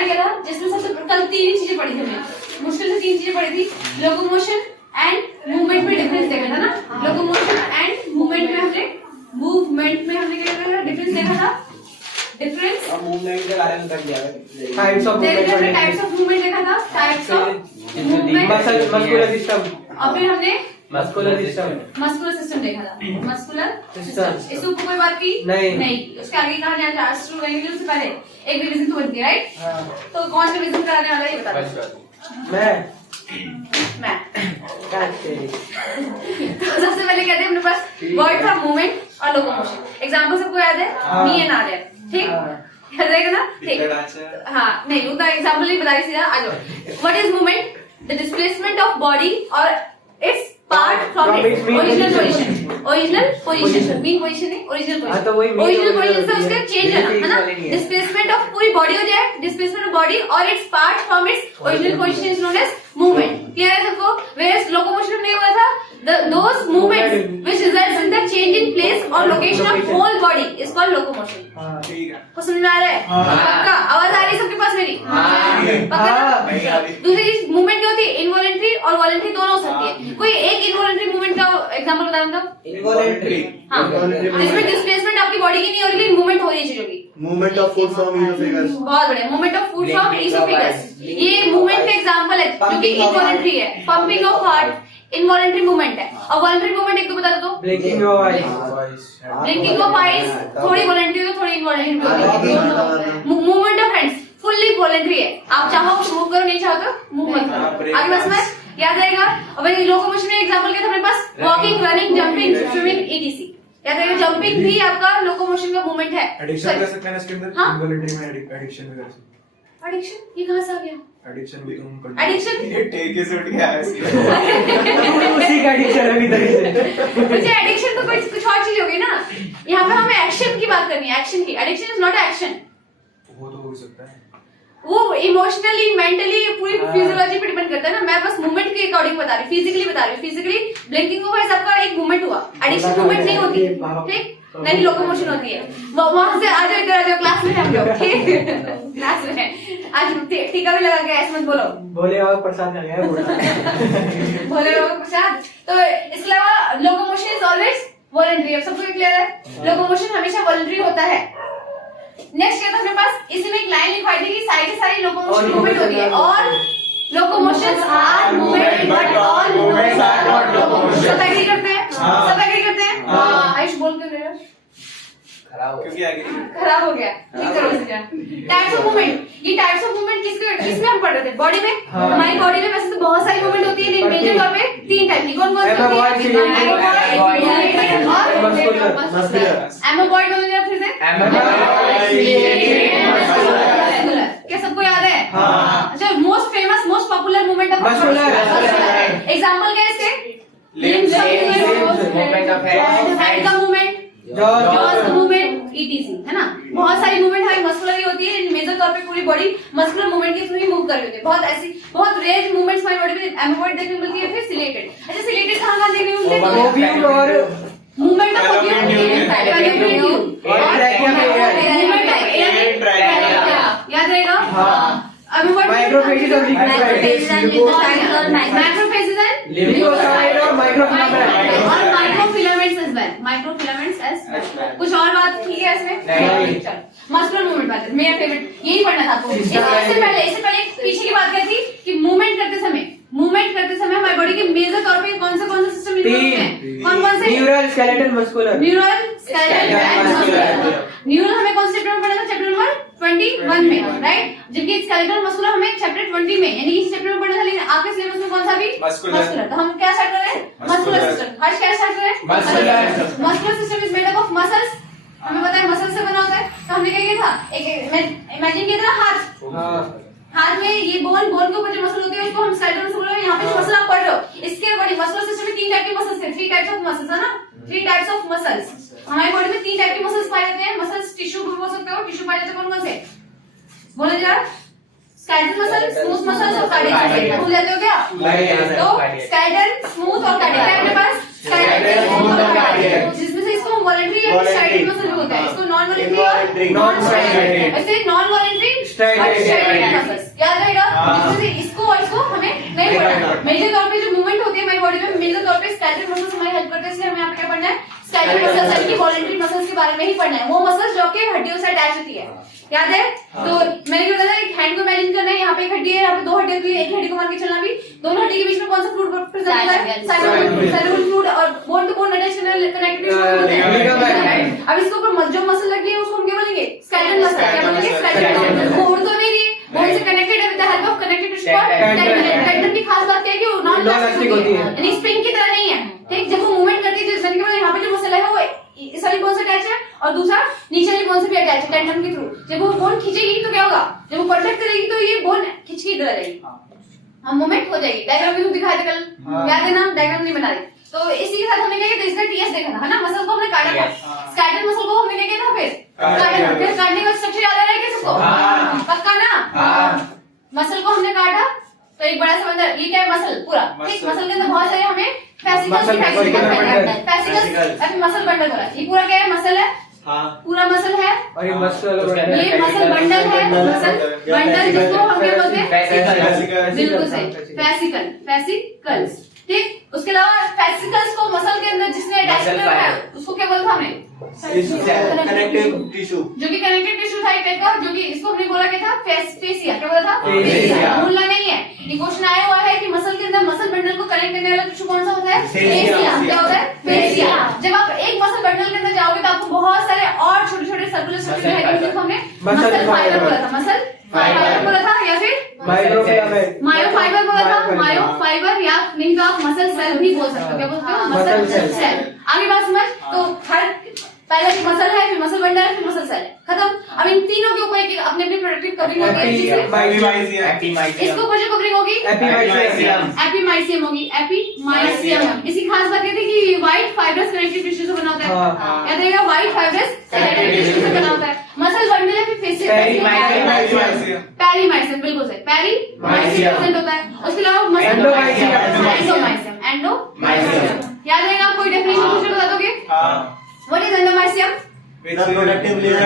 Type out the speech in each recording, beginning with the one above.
Start किया था जिसमें सबसे कल 3 चीजें पढ़ी थी हमने, मुश्किल से 3 चीजें पढ़ी थी। लोकोमोशन एंड मूवमेंट में डिफरेंस देखा था ना, लोकोमोशन एंड मूवमेंट में हमने क्या देखा, डिफरेंस देखा था। डिफरेंस मूवमेंट के बारे में कर दिया types of movement, types of movement देखा था, types of movement, muscular system, और फिर हमने मस्कुलर सिस्टम देखा था, मस्कुलर सिस्टम। इसके ऊपर कोई बात की नहीं। उसके आगे कहा जाए लास्ट टू रहेंगे, उससे पहले एक रिवीजन तो बनती है, राइट? तो कौन रिवीजन कराने वाला है ये बता दो। मैं तो सबसे पहले कहते हैं अपने पास वर्ड था मूवमेंट और लोकोमोशन। एग्जांपल सबको याद है, मी एंड आर, ठीक? याद रहेगा ना? ठीक। हाँ, नहीं वो तो एग्जांपल नहीं बता रही, सीधा आ जाओ। What is movement? The displacement of body और its part from its original position. Mean position नहीं, ओरिजिनल पोजीशन से उसका चेंज है ना? डिस्प्लेसमेंट ऑफ पूरी बॉडी हो जाए, डिस्प्लेसमेंट ऑफ बॉडी और its part from its original position is known as movement. Clear है सबको? वेयर लोकोमोशन नहीं हुआ था, those movements which results in the change in place or location of whole body is called locomotion. ठीक है। को समझ में आ रहा है? पक्का? आवाज आ रही है सबके पास मेरी? पक्का? दूसरी चीज मूवमेंट क्या होती है? इनवॉलेंट्री और वॉलेंट्री दोनों हो सकती है। कोई एक इनवॉलेंट्री मूवमेंट का एग्जांपल बताओ मतलब? इनवॉलेंट्री। हाँ, इसमें डिस्प्लेसमेंट आपकी बॉडी की नहीं हो रही, लेकिन मूवमेंट हो रही है चीजों की। Movement of food from oesophagus. बहुत बढ़िया, movement of food from oesophagus. ये मूवमेंट का एग्जांपल है जो कि इनवॉलेंट्री है। Pumping of heart involuntary movement है, और वॉलेंट्री मूवमेंट एक तो बता दो। Blinking of eyes, blinking of eyes थोड़ी वॉलेंट्री है, थोड़ी इनवॉलेंट्री है। Movement of hands fully voluntary है, आप चाहो तो मूव करो, नहीं चाहो तो मूव मत करो। आगे बस में याद रहेगा। और वही लोकोमोशन में एग्जांपल क्या था हमारे पास? Walking, running, jumping, swimming, etc. याद रहेगा, जंपिंग भी आपका लोकोमोशन का मूवमेंट है। एडिक्शन कर सकते हैं इसके अंदर, इनवॉलंटरी में एडिक्शन भी कर सकते हैं। एडिक्शन ये कहां से आ गया? एडिक्शन भी तुम एडिक्शन ये टेके से उठ गया है उसी का एडिक्शन है अभी तक से। मुझे एडिक्शन तो कुछ और चीज हो गई ना। यहाँ पे हमें एक्शन की बात करनी है, एक्शन की। एडिक्शन इज नॉट एक्शन, वो तो हो सकता है, वो इमोशनली, मेंटली, पूरी फिजियोलॉजी पे डिपेंड करता है ना। मैं बस मूवमेंट के अकॉर्डिंग बता रही हूँ, फिजिकली बता रही हूँ। फिजिकली ब्लिंकिंग ऑफ आईज आपका एक मूवमेंट हुआ, एडिक्शन मूवमेंट नहीं होती, ठीक? नहीं, लोकोमोशन होती है। वहां से आ जाओ, इधर आ जाओ, क्लास में हम लोग, ठीक? क्लास में आज टीका भी लगा के ऐसे मत बोलो, बोले और प्रसाद आ गया बोला बोले लोग प्रसाद। तो इसके अलावा लोकोमोशन इज ऑलवेज वॉलंटरी। अब सबको क्लियर है? लोकोमोशन हमेशा वॉलंटरी होता है। नेक्स्ट क्या था अपने पास? इसी में एक लाइन लिखवाई थी कि सारी की सारी लोकोमोशन मूवमेंट होती है, और लोकोमोशंस are movement but all movements are not locomotion. सब एग्री करते हैं? सब एग्री करते हैं? आयुष बोल क्यों रहे हो? क्योंकि आगे खराब हो गया। ठीक करो इसे। टाइप्स ऑफ मूवमेंट, ये टाइप्स ऑफ मूवमेंट किसमें हम पढ़ रहे थे? बॉडी में। हमारी बॉडी में वैसे तो बहुत सारी मूवमेंट होती है, लेकिन मेजर तौर पे 3 टाइप की। कौन कौन सी होती है? एमोबॉइड वगैरह, फिर से क्या सबको याद है? अच्छा, most famous, most popular movement of example क्या है इसके? लिम्स मूवमेंट ऑफ हैंड का मूवमेंट, जॉस का मूवमेंट, ईटीसी, है ना? बहुत सारी मूवमेंट हमारी मस्कुलर ही होती है, लेकिन मेजर तौर पे पूरी बॉडी मस्कुलर मूवमेंट के थ्रू ही मूव कर रही होती है। बहुत ऐसी बहुत रेयर मूवमेंट्स हमारी बॉडी में एमोबॉइड देखने को मिलती है, फिर सिलेटेड। अच्छा, सिलेटेड कहां देखने को मिलती है? ओव्यूल और मूवमेंट ऑफ ओव्यूल, याद रहेगा? माइक्रोफेसिस और मैक्रोफेसिस एंड लिम्फोसाइट और माइक्रोफिलामेंट और microfilaments as well, microfilaments as well. कुछ और बात ठीक है इसमें? चलो, मस्कुलर मूवमेंट बात है, मेरा फेवरेट यही पढ़ना था आपको। इससे पहले पीछे की बात क्या थी कि मूवमेंट करते समय हमारी बॉडी के मेजर तौर पे कौन सा सिस्टम इन्वॉल्व है? कौन से? Neural, skeletal, muscular. Neural, skeletal and muscular. Neural हमें कौन से चैप्टर में पढ़ा था? चैप्टर नंबर 21 में, राइट? जबकि स्केलेटल मस्कुलर हमें चैप्टर 20 में, यानी इस चैप्टर में पढ़ा था, लेकिन आपके सिलेबस में कौन सा भी? मस्कुलर। तो हम क्या स्टार्ट कर रहे हैं? Muscular system. हर्ष क्या स्टार्ट कर रहे हैं? Muscular system is made up of muscles. हमें पता है मसल से बना होता है, तो हमने क्या किया था? एक इमेजिन किया था हाथ। हाथ में ये बोन के ऊपर जो मसल होती है उसको हम स्केलेटल मसल बोलते हैं। यहाँ पे जो मसल आप पढ़ रहे हो, इसके बॉडी मस्कुलर सिस्टम में 3 टाइप के मसल्स थे, 3 टाइप्स ऑफ मसल्स, है ना? 3 टाइप्स ऑफ मसल्स। हमारी बॉडी में 3 टाइप के मसल्स पाए जाते हैं। मसल्स टिश्यू भी बोल सकते हो। टिश्यू पाए जाते हैं कौन से? बोलो जरा। स्केलेटल मसल, स्मूथ मसल और कार्डियक मसल। भूल जाते हो क्या? तो स्केलेटल, स्मूथ और कार्डियक है अपने पास। स्केलेटल, स्मूथ और कार्डियक, जिसमें से इसको वॉलंटरी या स्ट्राइडेड मसल भी होता है, इसको नॉन वॉलंटरी और नॉन स्ट्राइडेड, ऐसे नॉन वॉलंटरी स्ट्राइडेड मसल्स याद रहेगा। जैसे इसको और इसको हमें नहीं पढ़ना। मेजर तौर पे जो मूवमेंट होती है हमारी बॉडी में, मेजर तौर पे स्केलेटल मसल्स हमारी हेल्प करते हैं, इसलिए हमें यहाँ पे क्या पढ़ना है, स्केलेटल मसल्स यानी कि वॉलंटरी मसल्स के बारे में ही पढ़ना है, वो मसल्स जो कि हड्डियों से अटैच होती है, याद है। तो मैंने क्या बताया, एक हैंड को इमेजिन करना है, यहाँ पे एक हड्डी है, यहाँ पे दो हड्डी होती है, एक हड्डी को मान के चलना भी, दोनों हड्डी के बीच में कौन सा फ्लूइड प्रेजेंट होता है, साइनोवियल फ्लूइड, और bone to bone attach connectivity होता है। अब इसके ऊपर जो मसल लगी है उसको हम क्या बोलेंगे, स्केलेटल मसल, क्या बोलेंगे, स्केलेटल मसल। वो उड़ तो नहीं रही, बोन से कनेक्टेड है with the help of connective tissue और टेंडन की खास बात क्या है कि वो नॉन इलास्टिक होती है, यानी स्प्रिंग की तरह नहीं है, ठीक। जब वो मूवमेंट करती है, जैसे कि यहाँ पे जो मसल है वो इस वाली बोन से अटैच है और दूसरा नीचे वाली बोन से भी अटैच है टेंडन के थ्रू। जब वो बोन खींचेगी तो क्या होगा, जब वो कॉन्टैक्ट करेगी तो ये बोन खींच के इधर आ जाएगी, हम मूवमेंट हो जाएगी। डायग्राम में तुम दिखाए थे कल, याद है ना, डायग्राम नहीं बना रहे। तो इसी के साथ हमने क्या किया, इसका टीएस देखा था, है ना, मसल को हमने काटा था, स्कैटर मसल को हमने क्या किया था, फिर काटने का स्ट्रक्चर याद आ रहा है क्या सबको, पक्का ना। मसल को हमने काटा तो एक बड़ा सा बंडल, ये क्या है, मसल पूरा, ठीक। मसल के अंदर बहुत सारे हमें फैसिकल्स मसल बंडल बोला, ये पूरा क्या है, मसल है, पूरा मसल है, और ये मसल बंडल है, मसल बंडल जिसको हम क्या बोलते हैं, बिल्कुल सही, फैसिकल्स, ठीक। उसके अलावा फैसिकल्स को मसल के अंदर जिसने अटैच किया है उसको क्या बोलता हमने, कनेक्टिव टिश्यू, जो कि कनेक्टिव टिश्यू था एक टाइप का, जो कि इसको हमने बोला क्या था, फेसिया, क्या बोला था, फेसिया। भूलना नहीं है, ये क्वेश्चन आया हुआ है कि मसल के अंदर मसल बंडल को कनेक्ट करने वाला टिश्यू कौन सा होता है, फेसिया। क्या होता है, फेसिया। जब आप एक मसल बंडल के अंदर जाओगे तो आपको बहुत सारे और छोटे छोटे सर्कुलर स्ट्रक्चर दिखाई देंगे, जिसको हमने मसल फाइबर बोला था, मसल फाइबर बोला था, या फिर मायोफाइबर बोला था, मायोफाइबर, या नहीं तो आप मसल सेल भी बोल सकते हो, क्या बोलते हो, मसल सेल। आगे बात समझ, तो हर पहले मसल है, फिर मसल बंडल है, फिर मसल सेल है, खत्म। अब इन तीनों के ऊपर एक अपने अपने प्रोडक्टिव कवरिंग होगी, इसके ऊपर जो कवरिंग होगी एपीमाइसियम होगी, एपीमाइसियम। इसकी खास बात ये थी कि व्हाइट फाइब्रस कनेक्टिव टिश्यू से बना होता है, याद रहेगा, व्हाइट फाइब्रस कनेक्टिव टिश्यू से बना होता है। मसल बंडल है, फिर पेरीमाइसियम, बिल्कुल सही, पेरीमाइसियम प्रेजेंट होता है। उसके अलावा मसल एंडोमाइसियम, याद रहेगा। कोई डेफिनेशन पूछे बता दोगे, what is endomysium, productive layer,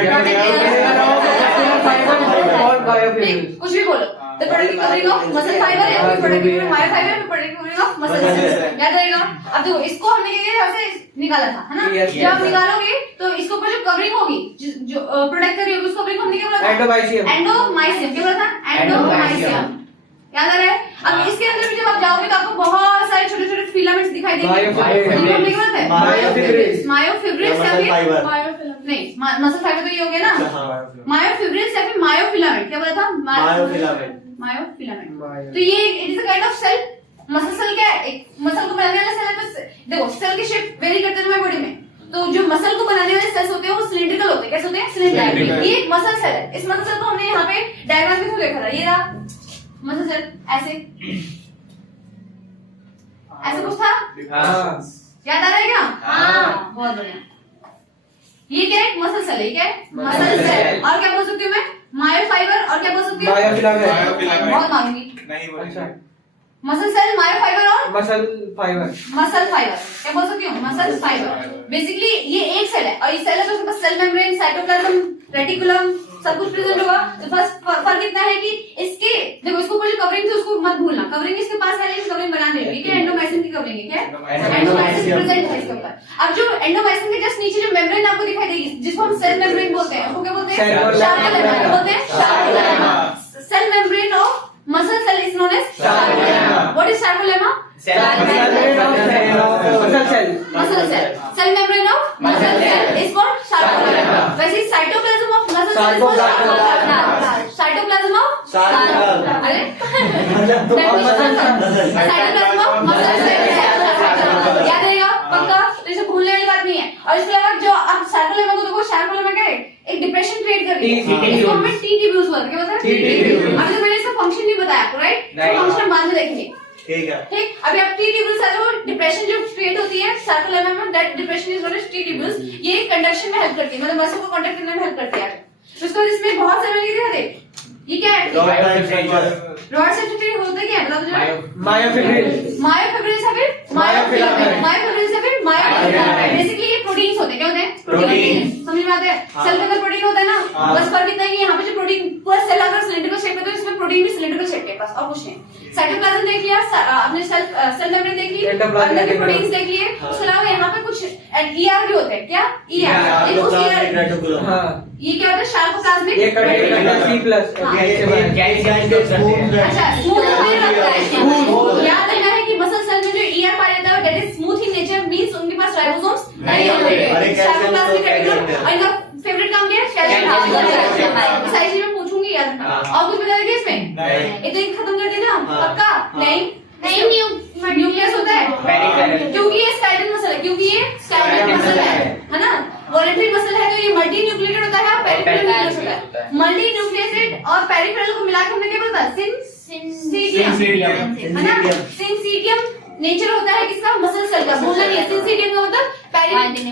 कुछ भी बोलो, the productive covering of muscle fibre, या फिर प्रोडक्टिव मायोफाइबर, फिर productive covering of muscle cell, याद रहेगा। अब देखो, इसको हमने क्या ऐसे निकाला था, है ना, जब आप निकालोगे तो इसके ऊपर जो कवरिंग होगी, जो प्रोटेक्ट कर रही होगी, उस कवरिंग को हमने क्या बोला था, एंडोमाइसियम, क्या बोला था, एंडोमाइसियम, याद आ रहा है। अब इसके अंदर भी जब आप जाओगे तो आपको बहुत सारे छोटे छोटे फिलामेंट्स दिखाई देंगे, मायोफिब्रिल्स या फिर नहीं, मसल फाइबर तो ये हो गया ना, मायोफिब्रिल्स या फिर मायोफिलामेंट, क्या बोला था, मायोफिलामेंट। तो ये it is a kind of cell. Muscle cell क्या है, एक मसल को बनाने वाला सेल है। तो देखो, सेल की शेप वेरी करते हैं हमारी बॉडी में, तो जो मसल को बनाने वाले सेल्स होते हैं वो सिलिंड्रिकल होते हैं, कैसे होते हैं, सिलिंड्रिकल। ये एक मसल सेल है। इस मसल सेल को हमने यहाँ पे डायग्राम के थ्रू देखा था, ये रहा मसल सेल, ऐसे कुछ था, याद आ रहा है क्या, हाँ, बहुत बढ़िया। ये क्या है, मसल सेल है, क्या है, मसल सेल। और क्या बोल सकती हूँ मैं, मायोफाइबर, और क्या बोल सकती हूँ, मायोफिलामेंट, बहुत मांगेंगी, नहीं बोलेंगे, मसल सेल, मायोफाइबर और मसल फाइबर, क्या बोल सकती हूँ, मसल फाइबर। बेसिकली ये एक सेल है, और इस सेल है तो उसके पास सेल मेम्ब्रेन, साइटोप्लाज्म, रेटिकुलम सब कुछ प्रेजेंट होगा। तो फर्स्ट फर्क इतना है कि इसके देखो, इसको ऊपर जो कवरिंग थी उसको मत भूलना, कवरिंग इसके पास है लेकिन कवरिंग बना नहीं रही है, एंडोमाइसिन की कवरिंग है, क्या एंडोमाइसिन प्रेजेंट है इसके ऊपर। अब जो एंडोमाइसिन के जस्ट नीचे जो मेम्ब्रेन आपको दिखाई देगी, जिसको हम सेल मेम्ब्रेन बोलते हैं, उसको क्या बोलते हैं, शार्कोलेमा बोलते हैं, शार्कोलेमा। Cell membrane of muscle cell is known as sarcolemma. What is sarcolemma? Muscle cell. Cell membrane of muscle cell is called sarcolemma. वैसे cytoplasm of muscle cell is called sarcolemma. Cytoplasm of अरे cytoplasm of muscle cell याद रहेगा पक्का, तो इसे भूलने वाली बात नहीं है। और इसके अलावा जो आप sarcolemma को देखो, sarcolemma क्या है, एक डिप्रेशन क्रिएट कर रही है, इसको हमें टी ट्यूब्यूल्स बोलते हैं, क्या बोलते हैं, अभी तो मैंने इसका फंक्शन नहीं बताया आपको, राइट, तो फंक्शन हम बाद में देखेंगे, ठीक है, ठीक। अभी आप टी ट्यूब्यूल्स डिप्रेशन जो क्रिएट होती है सार्कोलेमा में, that depression is known as T tubules. ये कंडक्शन में हेल्प करती है, मतलब मसल को कांटेक्ट करने में हेल्प करती है। तो इसको इसमें बहुत सारे मैंने दिखा दे, ये क्या है, रॉड सेप्टिक होता क्या है, बता दो। मायोफिब्रिल्स या फिर मायोफिलामेंट, बेसिकली ये प्रोटीन्स होते हैं, क्या होते हैं? प्रोटीन। समझ में आता है? हाँ। सेल के अंदर प्रोटीन होता है ना, हाँ। बस फर्क इतना ही है, यहाँ पे जो प्रोटीन पूरा सेल अगर सिलेंड्रिकल शेप में तो इसमें प्रोटीन भी सिलेंड्रिकल शेप है, बस और कुछ नहीं। साइटोप्लाज्म देख लिया, आपने सेल मेम्ब्रेन देख ली, एंडोप्लाज्म अंदर के देख लिया। प्रोटीन्स देख लिए, हाँ। उसके अलावा यहाँ पे कुछ ईआर भी होते हैं, क्या? ईआर। ये उस ER रेटिकुलम। हाँ ये क्या होता है? शार्कोप्लाज्मिक ये C प्लस हाँ। अच्छा, स्मूथ नहीं लगता है। Smooth। याद रखना है कि मसल सेल में जो ईआर पाया जाता है that is smooth in nature, means उनके पास राइबोसोम्स नहीं होते। अरे कैल्शियम शार्कोप्लाज्मिक तो क्या रेटिकुलम करते हैं? और इनका फेवरेट काम क्या है? कैल्शियम। कैल्शियम। सारी चीजें मैं पूछूंगी, याद रखना। और कुछ बता देंगे इसमें? नहीं। इतना ही खत्म कर देना हाँ। पक्का? हाँ। नहीं न्यूक्लियस होता है, पेरिफेरल। क्योंकि ये स्केलेटल मसल है, क्योंकि ये स्केलेटल मसल है ना? वॉलेंटरी मसल है तो ये मल्टी न्यूक्लिएटेड होता है, पेरिफेरल न्यूक्लियस होता है। मल्टी न्यूक्लिएटेड और पेरिफेरल को मिलाकर हमने क्या बोला? सिंसीडियम, है ना? सिंसीडियम नेचर होता है किसका? मसल सेल का। बोलना नहीं है, सिंसीडियम का मतलब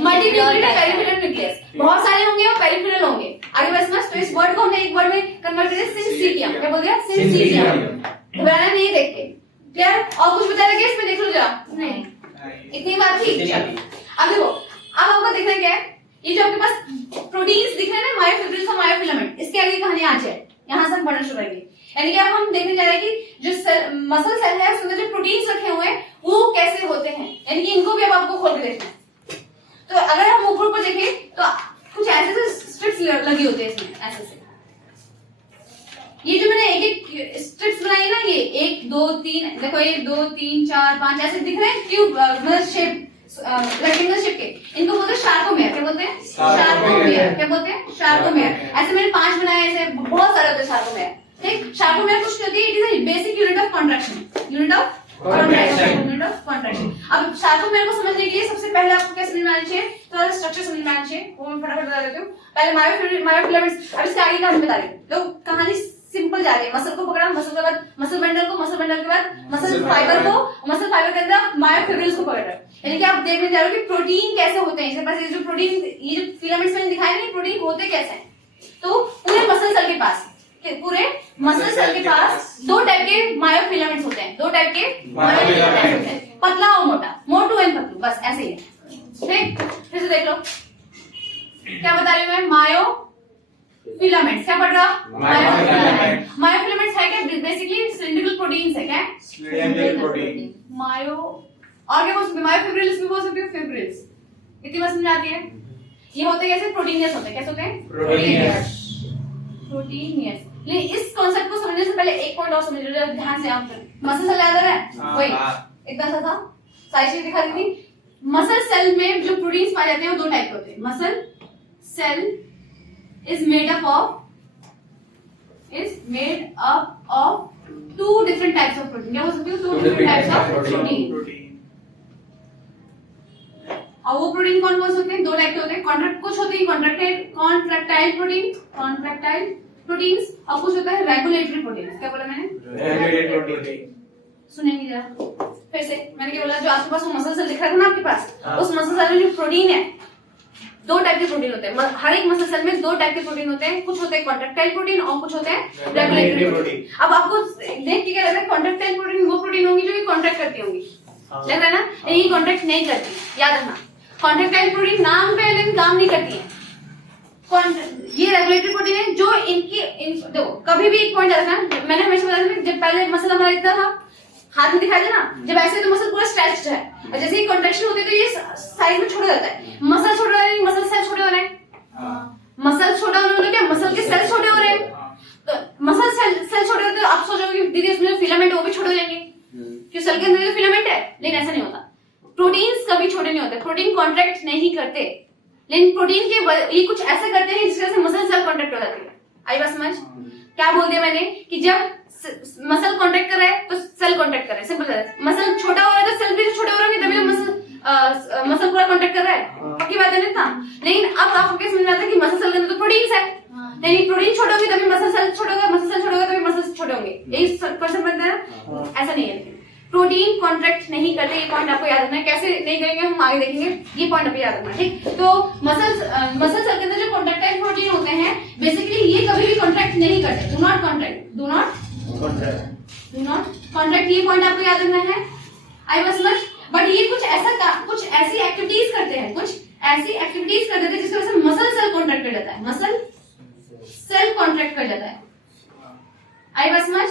मल्टी न्यूक्लिएटेड पेरिफेरल न्यूक्लियस। बहुत सारे होंगे और पेरिफेरल होंगे। आगे बस मस्त, तो इस वर्ड को हमने एक वर्ड में कन्वर्ट कर दिया, सिंसीडियम। क्या बोल दिया? सिंसीडियम। घबराना नहीं, देख के क्लियर। और कुछ बता लगे इसमें? देख लो जरा। नहीं, इतनी बात थी। अब देखो, अब आपको देखना क्या है, ये जो आपके पास प्रोटीन्स दिख रहे हैं ना, मायोफिब्रिल्स और मायोफिलामेंट, इसके आगे कहानी आज है, यहाँ से हम पढ़ना शुरू करेंगे। यानी कि अब हम देखने जा रहे हैं कि जो मसल सेल है उसके अंदर जो प्रोटीन्स रखे हुए हैं वो कैसे होते हैं, यानी कि इनको भी अब आपको खोल के देखना है। तो अगर हम ऊपर ऊपर देखें तो कुछ ऐसे स्ट्रिप्स लगी होती है इसमें, ऐसे से। ये जो मैंने एक एक स्ट्रिप्स बनाई है ना, ये 1 2 3, देखो 1 2 3 4 5 ऐसे दिख रहे हैं, क्यूब मतलब शेप, रेक्टेंगल शेप के। इनको बोलते हैं शार्कोमेयर। क्या बोलते हैं? शार्कोमेयर। क्या बोलते हैं? शार्कोमेयर। ऐसे मैंने 5 बनाए, ऐसे बहुत सारे होते हैं शार्कोमेयर। ठीक, शार्कोमेयर कुछ होती है, it is a basic unit of contraction, unit of contraction. अब शार्कोमेयर को समझने के लिए सबसे पहले आपको क्या समझ में आना चाहिए? थोड़ा स्ट्रक्चर समझ में आना चाहिए, वो मैं फटाफट बता देती हूँ। पहले मायोफिलामेंट्स, अब इसके आगे कहानी बता रही हूँ। तो कहानी सिंपल जा रही है, मसल को पकड़ा, मसल के बाद मसल बंडल को, मसल बंडल के बाद मसल फाइबर को, मसल फाइबर के अंदर मायोफिब्रिल्स को पकड़ रहे हो। यानी कि आप देखने जा रहे हो कि प्रोटीन कैसे होते हैं। इसके पास ये जो प्रोटीन, ये जो फिलामेंट्स मैंने दिखाए ना, ये प्रोटीन होते कैसे हैं। तो पूरे मसल सेल के पास, पूरे मसल सेल के पास 2 टाइप के मायोफिलामेंट्स होते हैं, 2 टाइप के मायोफिलामेंट्स होते हैं, पतला और मोटा, मोटू एंड पतलू, बस ऐसे ही है। ठीक, फिर से देख लो क्या बता रही हूँ मैं। मायोफिलामेंट्स, क्या पढ़ रहा? मायोफिलामेंट्स। मायोफिलामेंट्स है क्या? बेसिकली सिलिंड्रिकल प्रोटीन्स है। क्या? Cylindrical protein. मायो और क्या बोल सकते? मायोफिब्रिल्स भी बोल सकते हो, फिब्रिल्स। इतनी बात समझ आती है? ये होते कैसे? प्रोटीनियस होते हैं। कैसे होते हैं? प्रोटीनियस। लेकिन इस कॉन्सेप्ट को समझने से पहले एक पॉइंट और समझ लो ध्यान से। आप मसल सेल याद है? वही इतना सा था, सारी चीज दिखा दी थी। मसल सेल में जो प्रोटीन्स पाए जाते हैं वो 2 टाइप के होते हैं। Muscle cell is made up of 2 different types of protein. क्या बोल सकते हो? 2 different types of protein. और वो प्रोटीन कौन कौन से होते हैं? 2 टाइप के होते हैं। कुछ होते हैं कॉन्ट्रैक्टाइल प्रोटीन्स और कुछ होता है रेगुलेटरी प्रोटीन्स। क्या बोला मैंने? Regulatory protein. सुनेंगे जरा फिर से। मैंने क्या बोला? जो आपके पास वो मसल सेल दिख रहा था ना आपके पास, उस मसल सेल में जो प्रोटीन है 2 टाइप के प्रोटीन होते हैं। हर एक मसल सेल में 2 टाइप के प्रोटीन होते हैं। कुछ होते हैं कॉन्ट्रैक्टाइल प्रोटीन और कुछ होते हैं रेगुलेटरी प्रोटीन। अब आपको देख के क्या लगता है? कॉन्ट्रैक्टाइल प्रोटीन वो प्रोटीन होंगी जो कि कॉन्ट्रैक्ट करती होंगी, लग रहा है ना? ये कॉन्ट्रैक्ट नहीं करती, याद रखना। कॉन्ट्रैक्टाइल प्रोटीन नाम पे लेकिन काम नहीं करती है। ये रेगुलेटरी प्रोटीन है जो देखो कभी भी एक पॉइंट आता है, मैंने हमेशा बताया था जब पहले मसल हमारा इतना था, हाथ में दिखाई दे ना, जब ऐसे तो मसल पूरा स्ट्रेच्ड है और जैसे ही कॉन्ट्रैक्शन होती है तो ये साइज में छोटा जाता है। मसल छोटा हो रहा है, मसल सेल छोटे हो रहे हैं। मसल छोटा होने वाला क्या? मसल के सेल छोटे हो रहे हैं। तो मसल सेल छोटे होते हैं तो आप सोचोगे कि दीदी उसमें फिलामेंट वो भी छोटे हो जाएंगे, क्योंकि सेल के अंदर जो फिलामेंट है। लेकिन ऐसा नहीं होता, प्रोटीन्स कभी छोटे नहीं होते। प्रोटीन कॉन्ट्रैक्ट नहीं करते, लेकिन प्रोटीन के ये कुछ ऐसे करते हैं जिसकी वजह से मसल सेल कॉन्ट्रैक्ट हो जाती है। आई बात समझ? क्या बोल दिया मैंने कि जब मसल कॉन्ट्रैक्ट कर रहा है तो सेल कॉन्ट्रैक्ट कर रहा है, सिंपल है। मसल छोटा हो रहा है तो सेल भी छोटे हो रहे हैं, तभी तो मसल पूरा कॉन्ट्रैक्ट कर रहा है। पक्की बात है ना? लेकिन अब आपको क्या समझ में आता है कि मसल सेल के अंदर तो प्रोटीन्स है, नहीं प्रोटीन छोटे होंगे तभी मसल सेल छोटे होगा, मसल सेल छोटे होगा तभी मसल छोटे होंगे। यही कॉन्सेप्ट बनता है ना? ऐसा नहीं है, प्रोटीन कॉन्ट्रैक्ट नहीं करते। ये पॉइंट आपको याद रखना है। कैसे नहीं करेंगे हम आगे देखेंगे, ये पॉइंट अभी याद रखना। ठीक, तो मसल सेल के अंदर जो कॉन्ट्रैक्टाइल प्रोटीन होते हैं बेसिकली ये कभी भी कॉन्ट्रैक्ट नहीं करते। डू नॉट कॉन्ट्रैक्ट, ये पॉइंट आपको याद रखना है। आई बस मच। बट ये कुछ ऐसी एक्टिविटीज करते हैं, कुछ ऐसी जाता है, मसल सेल कॉन्ट्रैक्ट कर जाता है। आई बात समझ?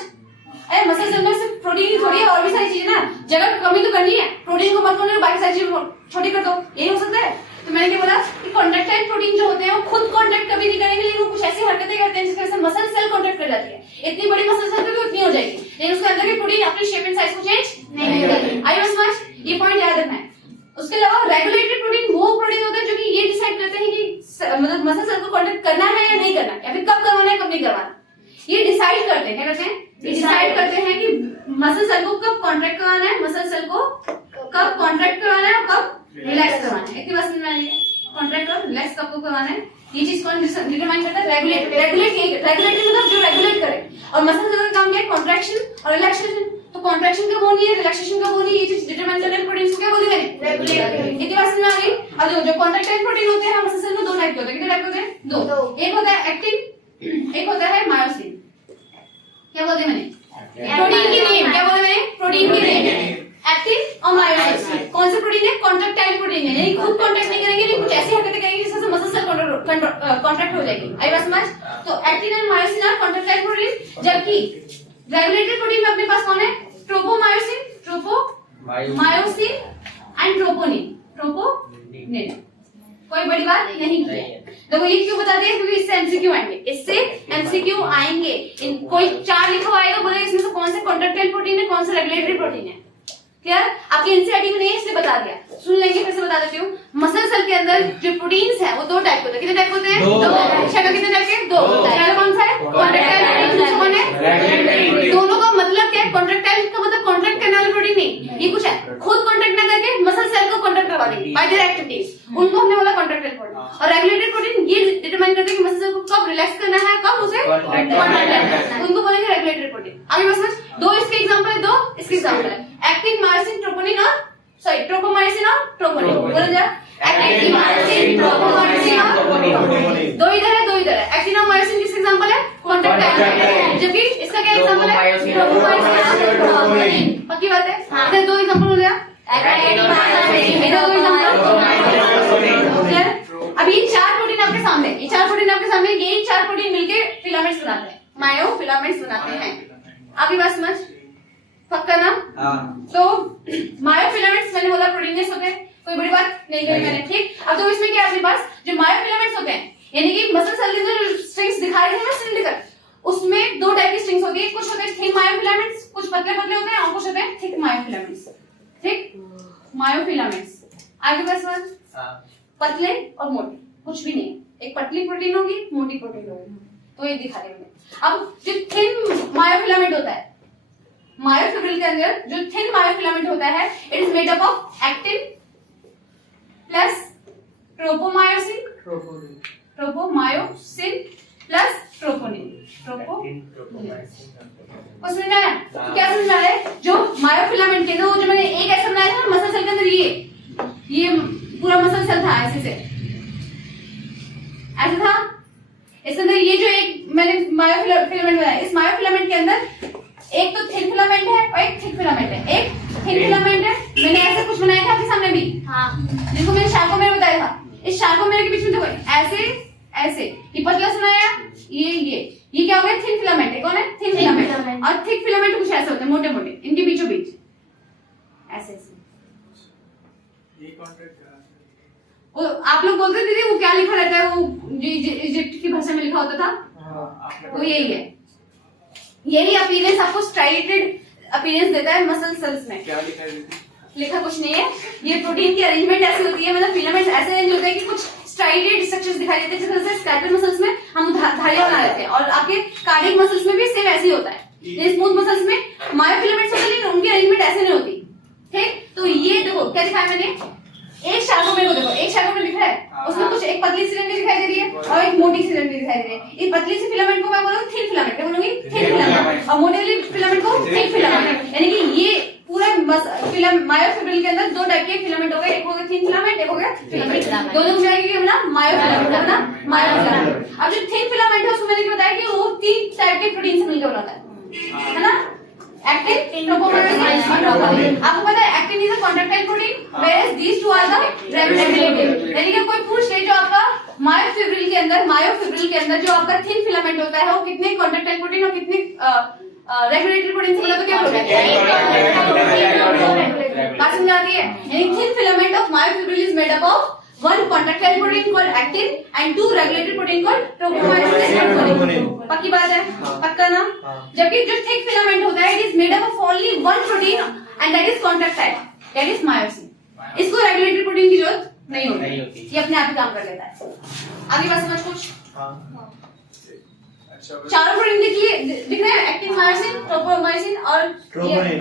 अरे मसल सेल में सिर्फ प्रोटीन ही थोड़ी है, और भी सारी चीजें ना, जगह कमी तो करनी है, प्रोटीन को मत करना, बाकी सारी चीजें छोटी कर दो, यही हो सकता है। तो मैंने क्या बोला कि कॉन्ट्रैक्टाइल प्रोटीन जो होते हैं वो खुद कॉन्ट्रैक्ट कभी नहीं करेंगे, लेकिन वो कुछ ऐसी हरकतें करते हैं जिसकी वजह से मसल सेल कॉन्ट्रैक्ट कर जाती है। इतनी बड़ी मसल सेल तो उतनी हो जाएगी, लेकिन उसके अंदर की प्रोटीन अपनी शेप एंड साइज को चेंज नहीं करेगी। आई बात समझ? ये पॉइंट याद रखना है। उसके अलावा रेगुलेटरी प्रोटीन वो प्रोटीन होता है जो कि ये डिसाइड करते हैं कि मतलब मसल सेल को कॉन्ट्रैक्ट करना है या नहीं करना, या फिर कब करवाना है कब नहीं करवाना। ये डिसाइड करते हैं, क्या करते हैं? ये डिसाइड करते हैं कि मसल सेल को कब कॉन्ट्रैक्ट करवाना है, मसल सेल को कब कॉन्ट्रैक्ट करवाना है और कब रिलैक्स करवाना है। इतनी बात समझ में आ रही है? कॉन्ट्रैक्ट और रिलैक्स कब को करवाना है, ये चीज कौन डिटरमाइन करता है? रेगुलेटरी मतलब जो रेगुलेट करे। और मसल सेल का काम क्या है? कॉन्ट्रैक्शन और रिलैक्सेशन। तो कॉन्ट्रैक्शन कब होनी है, रिलैक्सेशन कब होनी है, ये चीज डिटरमाइन करने वाले प्रोटीन को क्या बोली मैंने? रेगुलेटरी। इतनी बात समझ में आ गई? अब जो कॉन्ट्रैक्टाइल प्रोटीन होते हैं मसल सेल में दो टाइप के होते हैं। कितने टाइप के होते हैं? दो। एक होता है एक्टिन, एक होता है मायोसिन। क्या बोलते मैंने? प्रोटीन की नेम क्या बोले मैंने? प्रोटीन की नेम एक्टिन और मायोसिन। कौन से प्रोटीन है? कॉन्ट्रैक्टाइल प्रोटीन है, यानी खुद कॉन्ट्रैक्ट नहीं करेंगे, लेकिन कुछ ऐसी हरकतें करेंगे जिससे मसल सेल कॉन्ट्रैक्ट हो जाएगी। आई बात समझ? तो एक्टिन और मायोसिन आर कॉन्ट्रैक्टाइल प्रोटीन, जबकि रेगुलेटरी प्रोटीन में अपने पास कौन है? Tropomyosin, tropomyosin and troponin. कोई बड़ी बात नहीं की है। देखो ये क्यों बताते हैं? क्योंकि इससे एमसीक्यू आएंगे, इससे एमसीक्यू आएंगे। इन कोई चार लिखा हुआ आएगा, बोलेगा इसमें से कौन से कॉन्ट्रैक्टाइल प्रोटीन है, कौन सा रेगुलेटरी प्रोटीन है। क्लियर? आपकी एनसीईआरटी में नहीं है इसलिए बता दिया, सुन लेंगे, फिर से बता देती हूँ। मसल सेल के अंदर जो प्रोटीन्स है वो दो टाइप के होते हैं। कितने टाइप होते हैं? दो। शक्ल कितने टाइप के? दो। पहला कौन सा है? Contractile protein. दूसरा कौन है? दोनों का मतलब क्या है? कॉन्ट्रैक्टाइल का मतलब कॉन्ट्रैक्ट करने वाला प्रोटीन नहीं, ये कुछ है खुद कॉन्ट्रैक्ट ना करके मसल सेल को कॉन्ट्रैक्ट करवा देगी बाय देयर एक्टिविटीज, उनको हमने बोला कॉन्ट्रैक्टाइल प्रोटीन। और रेगुलेटरी प्रोटीन ये डिटरमाइन करते हैं कि मसल सेल को कब रिलैक्स करना है, कब उसे कॉन्ट्रैक्ट करना है, उनको बोलेंगे रेगुलेटरी प्रोटीन। आगे बस समझ? दो इसके एग्जांपल है, दो इसके एग्जांपल है, एक्टिन, मायोसिन, ट्रोपोनिन और सॉरी ट्रोपोमायोसिन और ट्रोपोनिन। बोलो जरा, एक्टिन, मायोसिन, ट्रोपोमायोसिन और ट्रोपोनिन। दो इधर है, दो इधर है। एक्टिन और मायोसिन किसका एग्जांपल है? कॉन्ट्रैक्टाइल। जबकि इसका क्या एग्जांपल है? ट्रोपोमायोसिन और ट्रोपोनिन। पक्की बात है? इधर दो एग्जांपल हो गया, एक्टिन, मायोसिन, इधर दो एग्जांपल। क्लियर? अब ये चार प्रोटीन आपके सामने, ये चार प्रोटीन आपके सामने, ये चार प्रोटीन मिलके फिलामेंट्स बनाते हैं, मायोफिलामेंट्स बनाते हैं। आगे बात समझ? पक्का ना? तो मायोफिलामेंट्स मैंने बोला प्रोटीनस होते हैं, कोई बड़ी बात नहीं करी मैंने, ठीक। अब तो इसमें क्या है अपने पास? जो मायोफिलामेंट्स होते हैं, यानी कि मसल सेल के जो स्ट्रिंग्स दिखा रहे थे ना सिलिंडर, उसमें दो टाइप की स्ट्रिंग्स होती है, कुछ होते हैं थिन मायोफिलामेंट्स, कुछ पतले पतले होते हैं, और कुछ होते हैं थिक मायोफिलामेंट्स। ठीक, मायोफिलामेंट्स। आगे बस पतले और मोटे, कुछ भी नहीं, एक पतली प्रोटीन होगी, मोटी प्रोटीन होगी, तो ये दिखा रहे हैं। अब जो थिन मायोफिलामेंट होता है, मायोफिब्रिल के अंदर जो थिन मायोफिलामेंट होता है, it is made up of actin plus tropomyosin plus troponin. समझ में आया? तो क्या समझ में आया? जो मायोफिलामेंट के अंदर, जो मैंने एक ऐसा बनाया था मसल सेल के अंदर, ये पूरा मसल सेल था, ऐसे से ऐसा था। इसके अंदर ये जो एक मैंने मायोफिलामेंट बनाया, इस मायोफिलामेंट के अंदर एक तो थिन फिलामेंट है और एक थिक फिलामेंट है। एक थिन फिलामेंट है, मैंने ऐसा कुछ बनाया था आपके सामने भी, जिसको मैंने शार्कोमेर बताया था। इस शार्कोमेर के बीच में देखो, ऐसे ऐसे, ये पतला सुनाया, ये क्या हो गया? थिन फिलामेंट है। कौन है? Thin filament. और थिक फिलामेंट कुछ ऐसे होते हैं, मोटे मोटे, इनके बीचों बीच ऐसे ऐसे। ये कॉन्ट्रैक्ट वो आप लोग बोलते थे वो क्या लिखा रहता है, वो जो इजिप्ट की भाषा में लिखा होता था, वो यही है। यही अपीयरेंस आपको स्ट्राइटेड अपीयरेंस देता है मसल सेल्स में। क्या लिखा है? लिखा कुछ नहीं है, ये प्रोटीन की अरेंजमेंट ऐसी होती है, मतलब फिलामेंट्स ऐसे अरेंज होते हैं कि कुछ स्ट्राइटेड स्ट्रक्चर्स दिखाई देते हैं, जिस तरह से स्केलेटल मसल्स में हम धारियां बना लेते हैं, और आपके कार्डियक मसल्स में भी सेम ऐसे ही होता है। ये स्मूथ मसल्स में मायोफिलामेंट्स होते हैं, लेकिन उनकी अरेंजमेंट ऐसे नहीं होती। ठीक, तो ये देखो क्या दिखाया मैंने, एक शार्कोमेर को देखो, एक शार्कोमेर लिखा है, उसमें कुछ एक पतली सी डंडी दिखाई दे रही है और एक मोटी सी डंडी दिखाई दे रही है। इस पतली सी फिलामेंट को मैं बोलूंगी थिन फिलामेंट, क्या बोलूंगी? Thin filament. और मोटी वाली फिलामेंट को थिक फिलामेंट। यानी कि ये पूरा मायोफिब्रिल के अंदर दो टाइप के फिलामेंट हो गए, एक हो गया थिन फिलामेंट, एक हो गया फिलामेंट। दोनों में जाएगी अपना मायोफिलामेंट, अपना मायोफिलामेंट। अब जो थिन फिलामेंट है उसको मैंने क्या बताया कि वो तीन टाइप के प्रोटीन से मिलकर बनता है ना? एक्टिन, ट्रोपोमायोसिन और ट्रोपोनिन। आपको पता है actin is a contractile protein, whereas these two are the regulatory. यानी कि कोई पूछ ले जो आपका मायोफिब्रिल के अंदर जो आपका थिन फिलामेंट होता है वो कितने कॉन्ट्रैक्टाइल प्रोटीन और कितने रेगुलेटरी प्रोटीन से बना तो क्या होता है? बात समझ आती है? यानी thin filament of myofibril is made up of one contractile protein called actin and two regulatory protein called tropomyosin. पक्की बात है? पक्का ना? जबकि जो thick filament होता है it is made up of only one protein and that is contractile, that is myosin. इसको regulatory protein की जरूरत नहीं होती, ये अपने आप ही काम कर लेता है. आगे बात समझ कुछ? चारों प्रोटीन दिख रहे हैं, एक्टिन, मायोसिन, ट्रोपोमायोसिन और ट्रोपोनिन.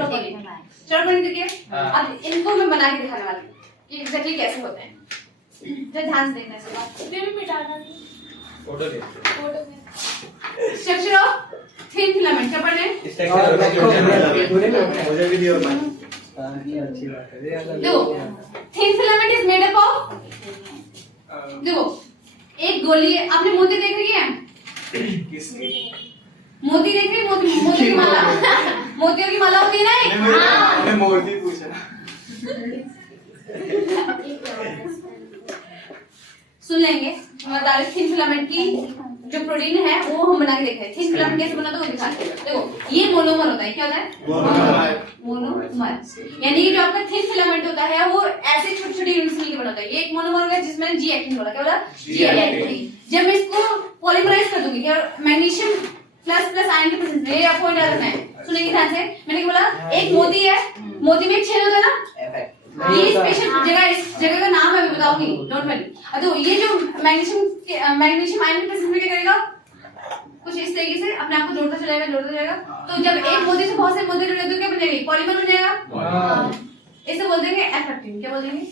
चारों प्रोटीन दिख रहे हैं. अब इनको मैं बना के दिखाने वाली हूँ कि एग्जैक्टली कैसे होते हैं. जो ध्यान से देखना चाहिए. स्ट्रक्चर ऑफ थिन फिलामेंट क्या पढ़ रहे हैं? मुझे भी दियो भाई. अच्छी बात है. देखो thin filament is made up of, देखो एक गोली है. आपने मोती देख रही है? किसकी? मोती देख रही है? मोती की माला. मोतियों की माला होती है ना एक. मैं मोती पूछा. सुन लेंगे. मैं बता रही थिन फिलामेंट की जो प्रोटीन है वो हम बना के देख रहे हैं. थिन फिलामेंट कैसे बना तो वो दिखा. देखो ये मोनोमर होता है. क्या होता है? मोनोमर. यानी कि जो आपका थिन फिलामेंट होता है वो ऐसे छोटे छोटे यूनिट्स मिलकर बना होता है. ये एक मोनोमर होगा जिसमें जी एक्टिन बोला. क्या बोला? G actin. जब मैं इसको पॉलीमराइज कर दूंगी क्या मैग्नीशियम प्लस प्लस आयन के प्रेजेंस में ये आपको डालना है. सुनेंगे ध्यान से. मैंने बोला एक मोती है, मोती में एक छेद होता है ना. ये स्पेशल जगह, इस जगह का नाम मैं अभी बताऊंगी, डोंट वरी. तो ये जो मैग्नीशियम आयन के प्रेजेंस में क्या करेगा? कुछ इस तरीके से अपने आप को जोड़ता चलेगा. तो जब एक मोती से बहुत से मोती जुड़े तो क्या बन जाएगी? पॉलीमर बन जाएगा. इसे बोल देंगे एफ एक्टिन. क्या बोल देंगे?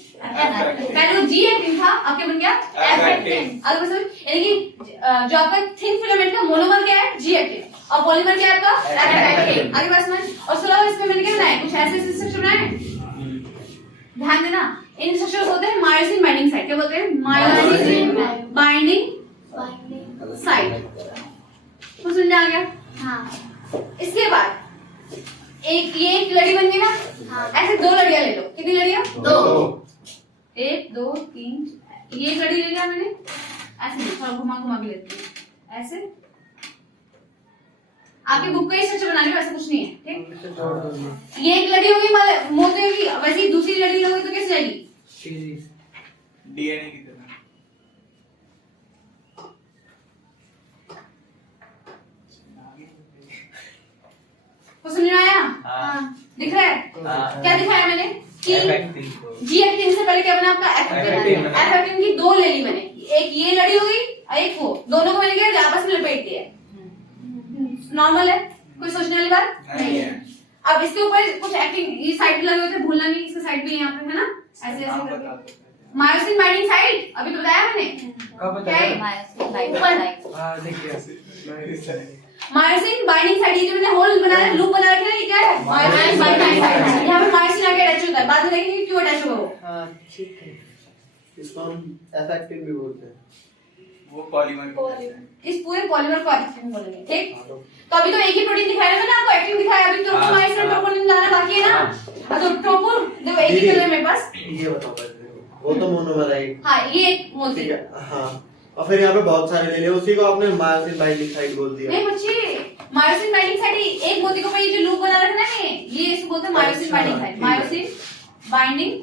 पहले वो जी एक्टिन था, अब क्या बन गया? F actin. आगे समझ. यानी कि जो आपका थिन फिलामेंट का मोनोमर क्या है? G actin. और पॉलीमर क्या है आपका? F actin. आगे बात समझ. और उसके अलावा इसमें मैंने क्या बनाया? कुछ ऐसे स्ट्रक्चर बनाए. ध्यान देना. इन स्ट्रक्चर्स होते हैं मायोसिन बाइंडिंग साइट. क्या बोलते हैं? Myosin binding site. कुछ समझ आ गया? हाँ. इसके बाद ये एक लड़ी बन गई ना. ऐसे दो लड़ियां ले लो. कितनी लड़ियां? दो. 1 2 3. ये एक लड़ी ले लिया मैंने. ऐसे थोड़ा घुमा के लेती हूँ. ऐसे आपकी बुक का ही स्ट्रक्चर बना लो. ऐसा कुछ नहीं है. ठीक. ये एक लड़ी होगी मोती होगी. वैसे ही दूसरी लड़ी होगी तो कैसे जाएगी? डीएनए की तरह. कुछ समझ में आया? दिख रहा है? क्या दिखाया मैंने कि जी एक्टिन से पहले क्या बना आपका? F actin. एफ एक्टिन की दो लड़ी बने. एक ये लड़ी होगी और एक वो. दोनों को मैंने क्या आपस में लपेट दिया. नॉर्मल है, कोई सोचने वाली बात नहीं है. अब इसके ऊपर कुछ एक्टिंग ये साइड लगे हुए थे, भूलना नहीं. इसका साइड भी यहाँ पे है ना. ऐसे करके मायोसिन बाइंडिंग साइट अभी तो बताया मैंने. कब बताया? Myosin binding site. ये जो मैंने होल बनाया, लूप बना रखा है, ये क्या है? Myosin binding site. यहाँ पे मायोसिन आके अटैच होता है. बाद में देखेंगे क्यों अटैच होगा वो. ठीक है. इसको हम एफ एक्टिन भी बोलते हैं. वो पॉलीमर. इस पूरे पॉलीमर को एक्टिन बोलेंगे. ठीक. तो अभी तो एक ही प्रोटीन दिखाया मैंने आपको. एक्टिन दिखाया. अभी ट्रोपोमायोसिन और ट्रोपोनिन लाना बाकी है ना. तो ट्रोपो देखो एक ही कलर मेरे पास. ये बताओ पहले. वो तो मोनोमर है. हाँ ये एक मोती. हाँ. और फिर यहाँ पे बहुत सारे ले लिए. उसी को आपने मायोसिन बाइंडिंग साइट बोल दिया. नहीं बच्चे, मायोसिन बाइंडिंग साइट एक मोती को ये जो लूप बना रखना है ये इसको बोलते हैं myosin binding site. Myosin binding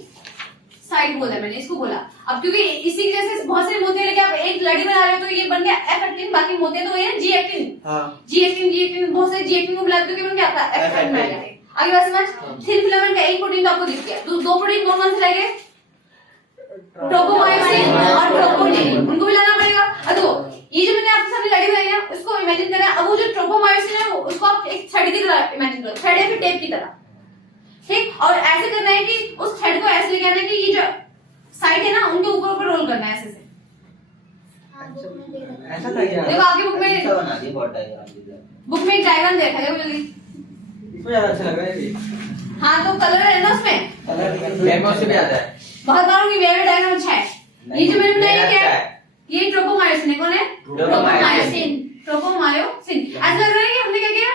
site बोला मैंने, इसको बोला. अब क्योंकि इसी की जैसे बहुत सारे मोती लेके आप एक लड़ी बना रहे हो तो ये बन गया एफ एक्टिन. बाकी मोती तो वही है जी एक्टिन. जी एक्टिन बहुत सारे जी एक्टिन को मिला तो क्या बन गया आपका एफ एक्टिन बन गया. आगे बात समझ. थिन फिलामेंट का एक प्रोटीन तो आपको दिख गया. दो प्रोटीन कौन कौन से रहेंगे? ट्रोपोमायोसिन और ट्रोपोनिन. उनको भी लाना पड़ेगा. अब देखो ये जो मैंने आपके सामने लड़ी बनाई है उसको इमेजिन करना है. अब वो जो ट्रोपोमायोसिन है उसको आप एक थ्रेड की तरह इमेजिन करो. थ्रेड या फिर टेप की तरह. ठीक. और ऐसे करना है कि उस थ्रेड को ऐसे लेके आना है कि ये जो साइड है ना उनके ऊपर ऊपर रोल करना है ऐसे से. ऐसा था क्या? देखो आपकी बुक में एक डायग्राम देखा है जल्दी. इसमें ज्यादा अच्छा लग रहा है ये. हाँ तो कलर है ना उसमें. डेमो से भी आता है. बहुत बार उनकी वेव डायग्राम अच्छा है. ये जो मैंने बनाया क्या है? ये ट्रोपोमायोसिन है. कौन है? ट्रोपोमायोसिन. ऐसा लग रहा है कि हमने क्या किया?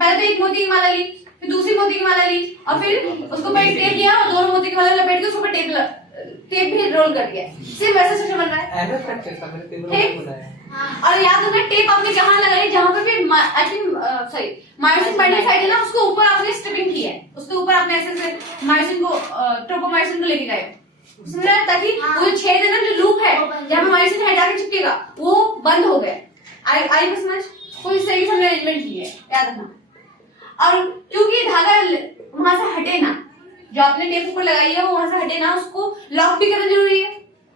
पहले तो एक मोती की माला ली, फिर दूसरी मोती की माला ली और फिर उसको पे टेप किया और दोनों मोती की माला लपेट के उसके ऊपर टेप टेप भी रोल कर दिया है, सिर्फ वैसा स्ट्रक्चर बन रहा है। ऐसा स्ट्रक्चर था मेरे पेपर ठीक। में बनाया। और याद होगा टेप आपने जहां लगाई, जहां पे भी I think sorry myosin binding site है ना, उसको ऊपर आपने स्ट्रिपिंग की है, उसके ऊपर आपने ऐसे मायोसिन को ट्रोपोमायोसिन को लेके गए, समझ रहे हैं? ताकि वो जो छेद है ना, जो लूप है जहां पे मायोसिन हेड आके चिपकेगा, वो बंद हो गया। आई समझ? कोई इस तरीके से हमने अरेंजमेंट की है, याद रखना। और क्योंकि धागा वहां से हटे ना, जो आपने टेप ऊपर लगाई है वो वहां से हटे ना, उसको लॉक भी करना जरूरी है।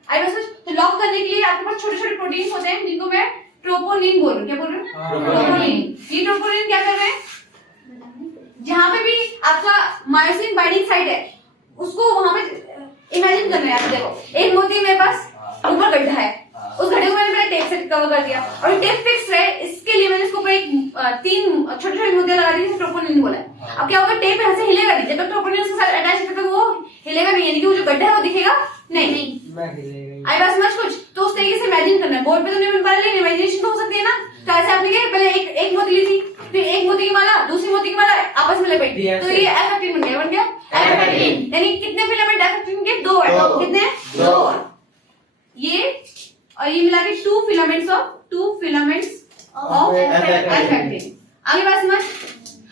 आई बस तो लॉक करने के लिए आपके पास छोटे छोटे प्रोटीन्स होते हैं जिनको मैं ट्रोपोनिन बोल रही हूँ। क्या बोल रही हूँ? ट्रोपोनिन। ये ट्रोपोनिन क्या कर रहे हैं? जहां पे भी आपका मायोसिन बाइंडिंग साइट है, उसको वहां पे इमेजिन करना है। आप देखो, एक मोती मेरे पास ऊपर गड्ढा है, उस गड्ढे को मैंने पहले टेप से कवर कर दिया, और टेप फिक्स है, इसके लिए मैंने इसके ऊपर एक 3 छोटे छोटे मोतियां लगा दी, ट्रोपोनिन बोला है। अब क्या होगा, टेप यहाँ से हिलेगा नहीं, जब तक ट्रोपोनिन उसके साथ अटैच है तब तक वो हिलेगा नहीं, यानी कि वो जो गड्ढा है वो दिखेगा नहीं। मैं हिलेगा। आई बात समझ कुछ? तो उस तरीके से इमेजिन करना है, बोर्ड पे तो नहीं बन पा रहा, लेकिन इमेजिनेशन तो हो सकती है ना। तो ऐसे आपने क्या, पहले एक मोती ली थी, फिर एक मोती की माला, दूसरी मोती की माला आपस में लपेट दी, तो ये F15 बन गया। बन गया F15, यानी कितने फिलामेंट F15 के? 2 है। कितने? 2। ये और ये मिला के 2 फिलामेंट्स ऑफ F15। आगे बात समझ?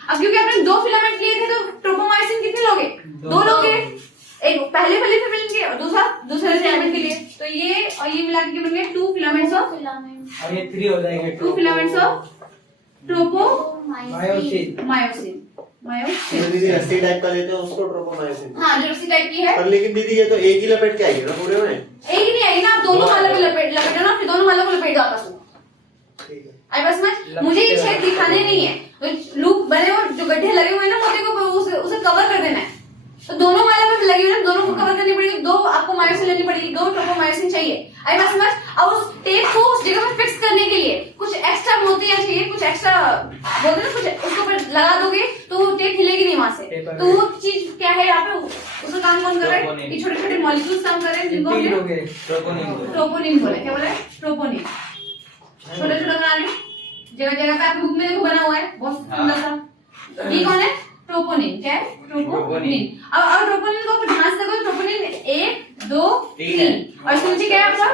अब क्योंकि आपने 2 फिलामेंट लिए थे, तो ट्रोपोमायोसिन कितने लोगे? 2 लोगे, एक पहले वाले फिलामेंट के और दूसरे फिलामेंट के लिए। तो ये और ये मिला के बन गए 2 फिलामेंट्स ऑफ, और ये 3 हो जाएंगे 2 फिलामेंट्स ऑफ मायोसिन। मायोसिन। दीदी रस्सी टाइप का लेते हैं उसको ट्रोपोमायोसिन। हाँ, जो रस्सी टाइप की है। पर लेकिन दीदी ये तो एक ही लपेट के आएगी ना पूरे में? एक ही नहीं आएगी ना, आप दोनों माला को लपेटो ना, फिर दोनों माला को लपेट दो आपस में। ठीक है। आई बस समझ? मुझे ये छेद दिखाने नहीं है, तो लूप बने और जो गड्ढे लगे हुए हैं ना मोती को, उसे कवर कर देना है। तो दोनों माला पर लगी हुई है, दोनों को कवर करनी पड़ेगी, 2 आपको मायोसिन लेनी पड़ेगी, 2 ट्रोपोमायोसिन चाहिए। आई बात समझ? अब उस टेप को उस जगह पे फिक्स करने के लिए कुछ एक्स्ट्रा मोतियां चाहिए, कुछ एक्स्ट्रा बोलते हैं ना, कुछ उसके ऊपर लगा दोगे तो वो टेप हिलेगी नहीं वहां से। तो वो चीज क्या है यहाँ पे, उसका काम कौन कर रहा है? ये छोटे छोटे मॉलिक्यूल्स काम कर रहे हैं, जिनको हमने ट्रोपोनिन बोला। क्या बोला है? ट्रोपोनिन। छोटा छोटा बना रहे हैं, जगह जगह पे आपके बुक में देखो बना हुआ है, बहुत सुंदर सा। ये कौन है? ट्रोपोनिन। क्या है? ट्रोपोनिन। अब ट्रोपोनिन को ध्यान से देखो, ट्रोपोनिन 1 2 3, और इसके नीचे क्या है आपका?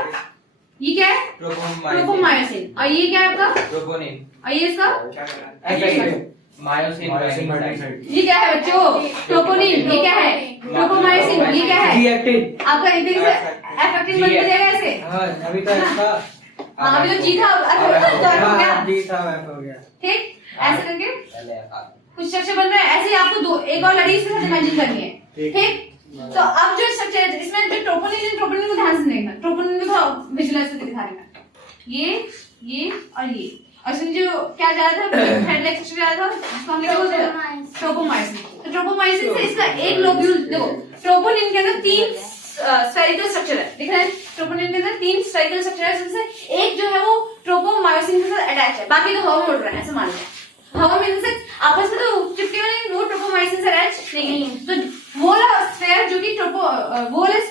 ये क्या है? ट्रोपोमायोसिन। और ये क्या है आपका? ट्रोपोनिन। और ये इसका मायोसिन बाइंडिंग साइट। ये क्या है बच्चों? ट्रोपोनिन। ये क्या है? ट्रोपोमायोसिन। ये क्या है? G-actin। आपका एक तरीके से F15 बन जाएगा ऐसे। हाँ, अभी तो इसका हाँ, अभी तो जी था, तो हो गया। जी था, हो गया। ठीक, ऐसे करके कुछ स्ट्रक्चर बन रहा है। ऐसे ही आपको एक और लड़ी इसके साथ इमेजिन करनी है। ठीक, तो अब जो स्ट्रक्चर है इसमें जो ट्रोपोनिन को ध्यान से देखना, ट्रोपोनिन को थोड़ा विजुअलाइज करके दिखा रही मैं। ये और ये, और इसमें जो क्या जा रहा था, हेड लाइक स्ट्रक्चर जा रहा था, जिसको हमने क्या बोलते हैं? ट्रोपोमायोसिन। तो ट्रोपोमायोसिन से इसका एक लोब्यूल देखो, ट्रोपोनिन के अंदर 3 स्फेरिकल स्ट्रक्चर है, दिख रहा है? ट्रोपोनिन के अंदर 3 स्फेरिकल स्ट्रक्चर है, जिनसे एक जो है वो ट्रोपोमायोसिन के साथ अटैच है, बाकी तो हवा में उड़ रहा है, ऐसे मान लो। हवा में इनसे आपस में तो चिपके हुए नहीं, वो ट्रोपोमायोसिन से अटैच नहीं है। तो वो वाला स्फेयर जो कि ट्रोपोमायोसिन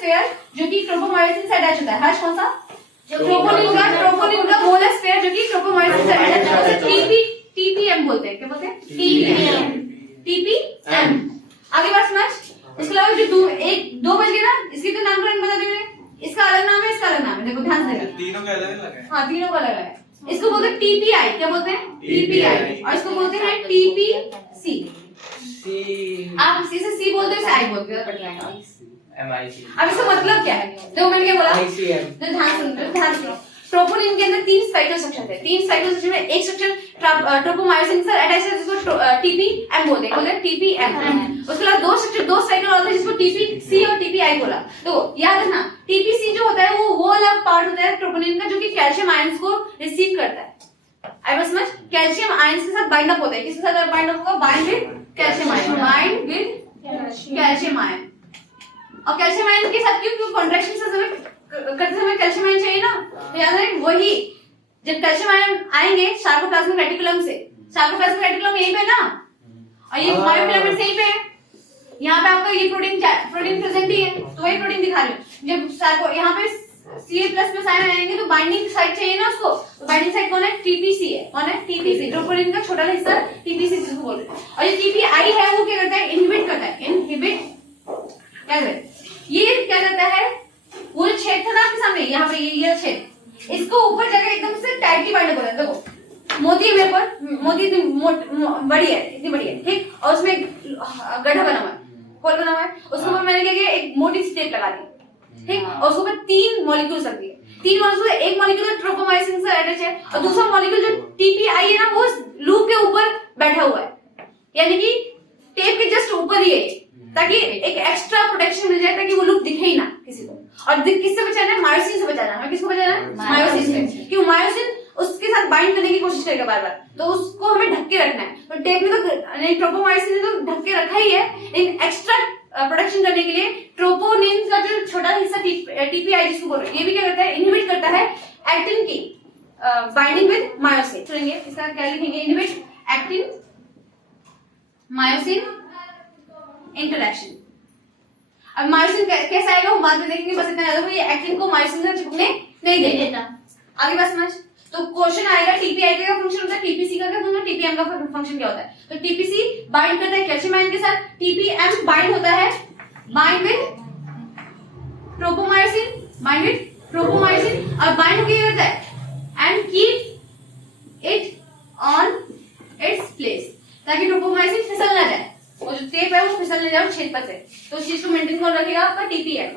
से अटैच होता है, हर्ष कौन सा? ट्रोपोनिन का वो वाला स्फेयर जो कि ट्रोपोमायोसिन से अटैच होता है, उसे टीपीएम बोलते हैं। क्या बोलते हैं? टीपीएम। आगे बात समझ? इसके अलावा जो 2 बज गए ना, इसके तो नामकरण बता देंगे। इसका अलग नाम है, इसका अलग नाम है, देखो ध्यान से देखना। तीनों के अलग अलग है। हाँ, तीनों का अलग है। इसको बोलते हैं टीपीआई। क्या बोलते हैं? टीपीआई। और इसको बोलते हैं टीपीसी। आप सी से सी बोलते हो, इसे आई बोलते हो, पढ़ जाएगा। MIC। अब इसका मतलब क्या है? देखो मैंने क्या बोला, ICM। तो ध्यान सुनो। ट्रोपोनिन के अंदर 3 स्पाइकल स्ट्रक्चर थे। 3 स्पाइकल स्ट्रक्चर में एक स्ट्रक्चर ट्रोपोमायोसिन से अटैच है, जिसको टीपीएम बोलते हैं, टीपीएम। उसके अलावा 2 स्पाइकल और थे, जिसको टीपीसी और टीपीआई बोला। तो याद रखना, टीपीसी जो होता है वो अलग पार्ट होता है ट्रोपोनिन का, जो कि कैल्शियम आयंस को रिसीव करता है। आई बस समझ? कैल्शियम आयंस के साथ बाइंड अप होता है। किसके साथ बाइंड अप होगा? Bind with calcium ion. Bind with calcium ion. और कैल्शियम आयन के साथ क्यों कॉन्ट्रैक्शन से करते समय कैल्शियम आयन चाहिए ना, तो याद रखें वही जब कैल्शियम आयन आएंगे सार्कोप्लाज्मिक रेटिकुलम से, सार्कोप्लाज्मिक रेटिकुलम यहीं पे ना, और ये मायोफिलामेंट्स यहीं पे है। यहाँ पे आपका ये प्रोटीन प्रेजेंट ही है, तो वही प्रोटीन दिखा रही हूँ। जब सार्को यहाँ पे Ca++ आयन आएंगे तो बाइंडिंग साइट चाहिए ना उसको, तो बाइंडिंग साइट कौन है? टीपीसी है। कौन है? टीपीसी। ट्रोपोनिन का छोटा हिस्सा टीपीसी जिसको बोल रहे हैं। और ये टीपीआई है वो क्या करता है? इनहिबिट करता है। इनहिबिट क्या करता है? ये क्या करता है, वो जो छेद था ना आपके सामने यहाँ पे, ये छेद, इसको ऊपर जाकर एकदम से टाइटली बाइंड कर देता है। देखो मोती है मेरे पर, मोती इतनी बड़ी है, इतनी बड़ी है, ठीक, और उसमें गड्ढा बना हुआ है, होल बना हुआ है, उसके ऊपर मैंने क्या किया, एक मोटी सी टेप लगा दी, ठीक, और उसके ऊपर 3 मॉलिक्यूल्स रख दिए। 3 मॉलिक्यूल, एक मॉलिक्यूल ट्रोपोमाइसिन से अटैच है और दूसरा मॉलिक्यूल जो टीपीआई है ना वो लूप के ऊपर बैठा हुआ है, यानी कि टेप के जस्ट ऊपर ही है, ताकि एक एक्स्ट्रा प्रोटेक्शन मिल जाए, ताकि वो लूप दिखे ही ना किसी को। और किससे बचाना है, मायोसिन से बचाना है। किसको बचाना है, मायोसिन से, क्योंकि मायोसिन उसके साथ बाइंड करने की कोशिश करेगा बार बार, तो उसको हमें ढक के रखना है। तो टेप में तो ट्रोपोमाइसिन ने तो ढक के रखा ही है, लेकिन एक्स्ट्रा प्रोटेक्शन करने के लिए ट्रोपोनिन का जो छोटा हिस्सा टीपीआई जिसको बोल रहे हैं, ये भी क्या करता है, इनहिबिट करता है एक्टिन की बाइंडिंग विद मायोसिन। सुनेंगे इसका क्या लिखेंगे, इनहिबिट एक्टिन मायोसिन इंटरैक्शन। अब मायोसिन कैसा आएगा वो बाद में देखेंगे, बस इतना याद रखो, ये एक्टिन को मायोसिन से चिपकने नहीं देता। आगे बात समझ। तो क्वेश्चन आएगा टीपीआई का क्या फंक्शन होता है, टीपीसी का क्या फंक्शन, टीपीएम का फंक्शन क्या होता है। तो टीपीसी बाइंड करता है कैल्शियम आयन के साथ, टीपीएम बाइंड होता है bind with tropomyosin, bind with tropomyosin, और बाइंड होके क्या करता है, and keep it on its place, ताकि ट्रोपोमायोसिन फिसल ना जाए, वो जो टेप है वो फिसल नहीं जाए छेद पर से। तो उस चीज को मेंटेन कौन रखेगा, आपका टीपीएम।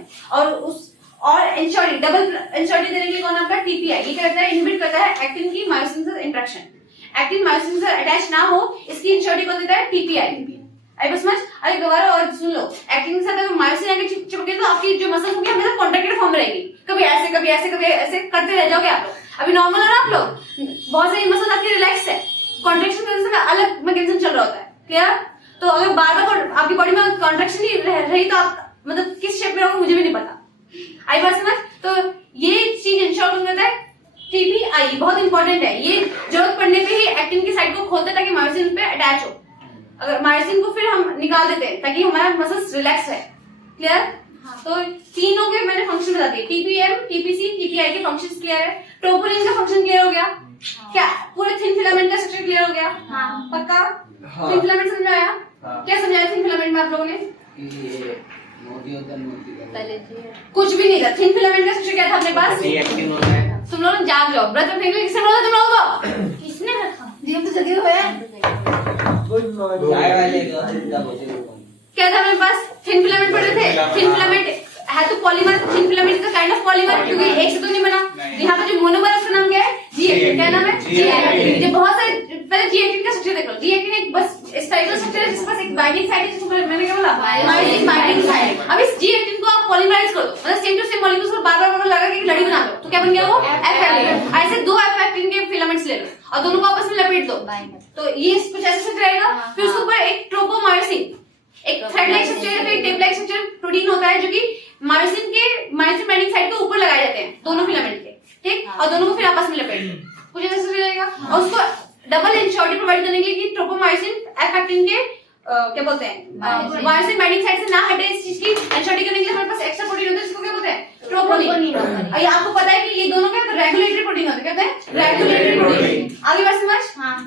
और एंश्योरिटी, डबल एंश्योरिटी देने के लिए कौन आपका, टीपीआई। ये करता है, इनहिबिट करता है एक्टिन की मायोसिन से इंटरेक्शन। एक्टिन मायोसिन से अटैच ना हो, इसकी एंश्योरिटी कौन देता है, टीपीआई। आई बस समझ। अरे दोबारा और सुन लो, एक्टिन के साथ अगर मायोसिन आके चिपके तो आपकी जो मसल होगी हमेशा कॉन्ट्रैक्टेड फॉर्म में रहेगी, कभी ऐसे कभी ऐसे कभी ऐसे करते रह जाओगे आप लोग। अभी नॉर्मल है ना आप लोग, बहुत सारी मसल आपकी रिलैक्स है, कॉन्ट्रैक्शन करने से अलग मैकेनिज्म चल रहा होता है, क्लियर। तो अगर बार बार आपकी बॉडी में कॉन्ट्रैक्शन ही रही तो आप मतलब किस शेप में रहोगे मुझे भी नहीं पता। आई बात समझ। तो ये चीज इंश्योर करता है टीपीआई, बहुत इंपॉर्टेंट है ये, जरूरत पड़ने पे ही एक्टिन की साइड को खोलते हैं ताकि मायोसिन पे अटैच हो। अगर मायोसिन को फिर हम निकाल देते हैं ताकि हमारा मसल्स रिलैक्स है, क्लियर। तो तीनों के मैंने फंक्शन बता दिए, टीपीएम, टीपीसी, टीपीआई के फंक्शंस क्लियर है। ट्रोपोनिन का फंक्शन क्लियर हो गया, क्या पूरे थिन फिलामेंट का स्ट्रक्चर क्लियर हो गया, पक्का। थिन फिलामेंट समझ में आया, क्या समझाया थिन फिलामेंट में आप लोगों ने, मोती होता है, मोती का कुछ भी नहीं था। थिन फिलामेंट का स्ट्रक्चर क्या था अपने पास, एक्टिन होता है। तुम लोग जाग जाओ, व्रत रखने के लिए किसने बोला तुम लोगों को, किसने रखा जी, हम तो जगे हुए हैं। चाय वाले का जितना बोलते हैं क्या था हमारे पास, थिन फिलामेंट पढ़े थे। थिन फिलामेंट है तो polymer, thin filament is a kind of polymer, क्योंकि एक से तो नहीं बना। यहाँ पे जो मोनोमर है उसका नाम क्या है, जी, क्या नाम है, जी। जो बहुत सारे, पहले जी एक्टिन का स्ट्रक्चर देख लो। जी एक्टिन एक बस इस टाइप का स्ट्रक्चर है जिसके पास एक बाइंडिंग साइट है, जिसको मैंने क्या बोला, मायोसिन बाइंडिंग साइट। अब इस जी एक्टिन को आप पॉलीमराइज कर दो, मतलब सेम टू सेम मॉलिक्यूल्स को बार-बार लगा के एक लड़ी बना दो, तो क्या बन गया वो, एफ एक्टिन। ऐसे 2 एफ एक्टिन के फिलामेंट्स ले लो और दोनों को आपस में लपेट दो, तो ये कुछ ऐसे स्ट्रक्चर रहेगा। फिर उसके ऊपर एक ट्रोपोमायोसिन, एक थ्रेड लाइक स्ट्रक्चर या फिर टेप लाइक स्ट्रक्चर प्रोटीन होता है जो कि मायोसिन बाइंडिंग साइट के ऊपर लगाए जाते हैं दोनों फिलामेंट के, ठीक, और दोनों को फिर आपस में लपेट दो, कुछ ऐसा स्ट्रक्चर रहेगा। और उसको डबल एंश्योरिटी प्रोवाइड करने के लिए कि ट्रोपोमायोसिन एफ एक्टिन के क्या बोलते हैं, मायोसिन बाइंडिंग साइट से ना हटे, इस चीज की एंश्योरिटी करने के लिए हमारे पास एक्स्ट्रा प्रोटीन होता है जिसको क्या बोलते हैं, ट्रोपोनिन। और ये आपको पता है कि ये दोनों क्या रेगुलेटरी प्रोटीन होते हैं, क्या होते हैं, रेगुलेटरी प्रोटीन। आगे बात समझ।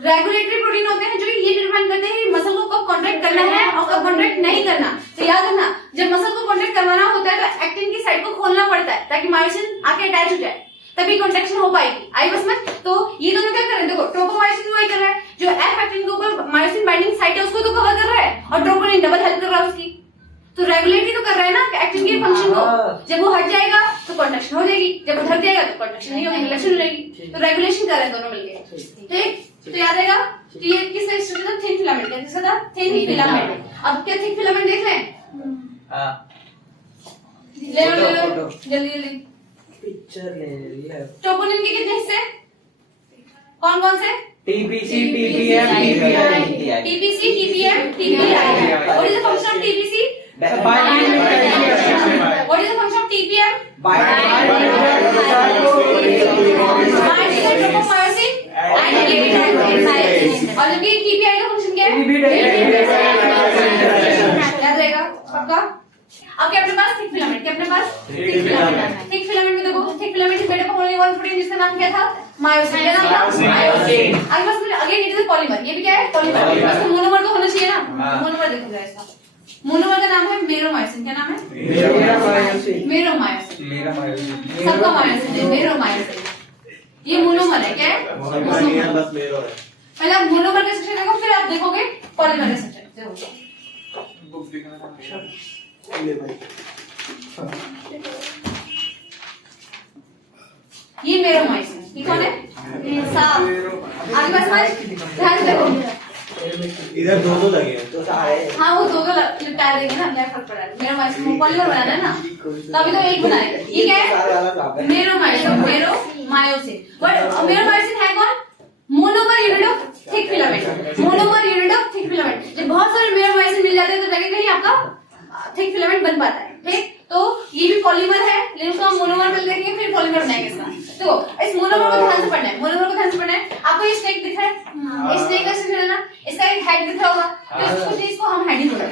रेगुलेटरी प्रोटीन होते हैं जो ये डिटरमाइन करते हैं कि मसल को कब कॉन्ट्रैक्ट करना है और कब कॉन्ट्रैक्ट नहीं करना। तो याद रखना, जब मसल को कॉन्ट्रैक्ट करवाना होता है तो एक्टिन की साइड को खोलना पड़ता है ताकि मायोसिन आके अटैच हो जाए, तभी कॉन्ट्रैक्शन हो पाएगी। आई बस में। तो ये दोनों क्या कर रहे हैं, देखो ट्रोपोमायोसिन वही कर रहा है, जो एफ एक्टिन के ऊपर मायोसिन बाइंडिंग साइट है उसको तो कवर कर रहा है, और ट्रोपोनिन डबल हेल्प कर रहा है उसकी। तो रेगुलेटरी तो कर रहा है ना एक्टिन के फंक्शन को, जब वो हट जाएगा तो कॉन्ट्रैक्शन हो जाएगी, जब वो हट जाएगा तो कॉन्ट्रैक्शन नहीं होगी, रिलेक्शन रहेगी। तो रेगुलेशन कर रहे हैं दोनों मिलके, ठीक। तो याद रहेगा, तो ये किसका स्ट्रक्चर था, थिन फिलामेंट का, जिसका था थिन फिलामेंट। अब क्या थिन फिलामेंट देख लें, हां ले लो जल्दी जल्दी, पिक्चर ले लिया। ट्रोपोनिन के कितने हिस्से, कौन कौन से, TPC, TPM, TPI, TPC, TPM, TPI. What is the function of TPC, binding what is the function of TPM, binding tropomyosin and TPI. और जबकि टीपीआई का फंक्शन क्या है, याद रहेगा पक्का। अब क्या अपने पास थिक फिलामेंट, क्या अपने पास थिक फिलामेंट। थिक फिलामेंट में देखो, thick filament is made up of only one protein जिसका नाम क्या था, मायोसिन। क्या नाम था, मायोसिन। आगे बस again it is a polymer, ये भी क्या है, पॉलीमर। इसका मोनोमर तो होना चाहिए ना, मोनोमर देखो जरा इसका, मोनोमर का नाम है मेरोमायोसिन। क्या नाम है? मेरा मायोसिन। मेरोमायोसिन। मेरा मायोसिन। सबका मायोसिन है, मेरोमायोसिन। ये मोनोमर है। क्या है? सबका नहीं है, बस मेरो है। पहले आप मोनोमर का स्ट्रक्चर देखो, फिर आप देखोगे पॉलीमर का स्ट्रक्चर। देखो बुक दिखाना। ले भाई। ये मेरोमायोसिन। ये कौन है? सांप। आगे बस समझ, ध्यान से देखो। इधर दो लगे हैं तो सारे। हाँ वो दो लिपटा देंगे ना, क्या फर्क पड़ा है? मेरोमायोसिन पॉलीमर बनाना है ना, तो अभी तो एक बनाएगा। ये क्या है? मेरोमायोसिन। मेरोमायोसिन। बट मेरोमायोसिन है कौन? Monomer unit of thick filament. Monomer unit of thick filament. जब बहुत सारे मेरोमायोसिन मिल जाते हैं तो जाके कहीं आपका थिक फिलामेंट बन पाता है। ठीक, तो ये भी पॉलीमर है, लेकिन उसको हम मोनोमर में देखेंगे, फिर पॉलीमर बनाएंगे इसका। तो इस मोनोमर को ध्यान से पढ़ना है। मोनोमर को ध्यान से पढ़ना है। आपको ये स्नेक दिख रहा है? इस स्नेक का स्ट्रक्चर है ना, इसका एक हेड दिख रहा होगा, तो इसको हम हेड ही बोलते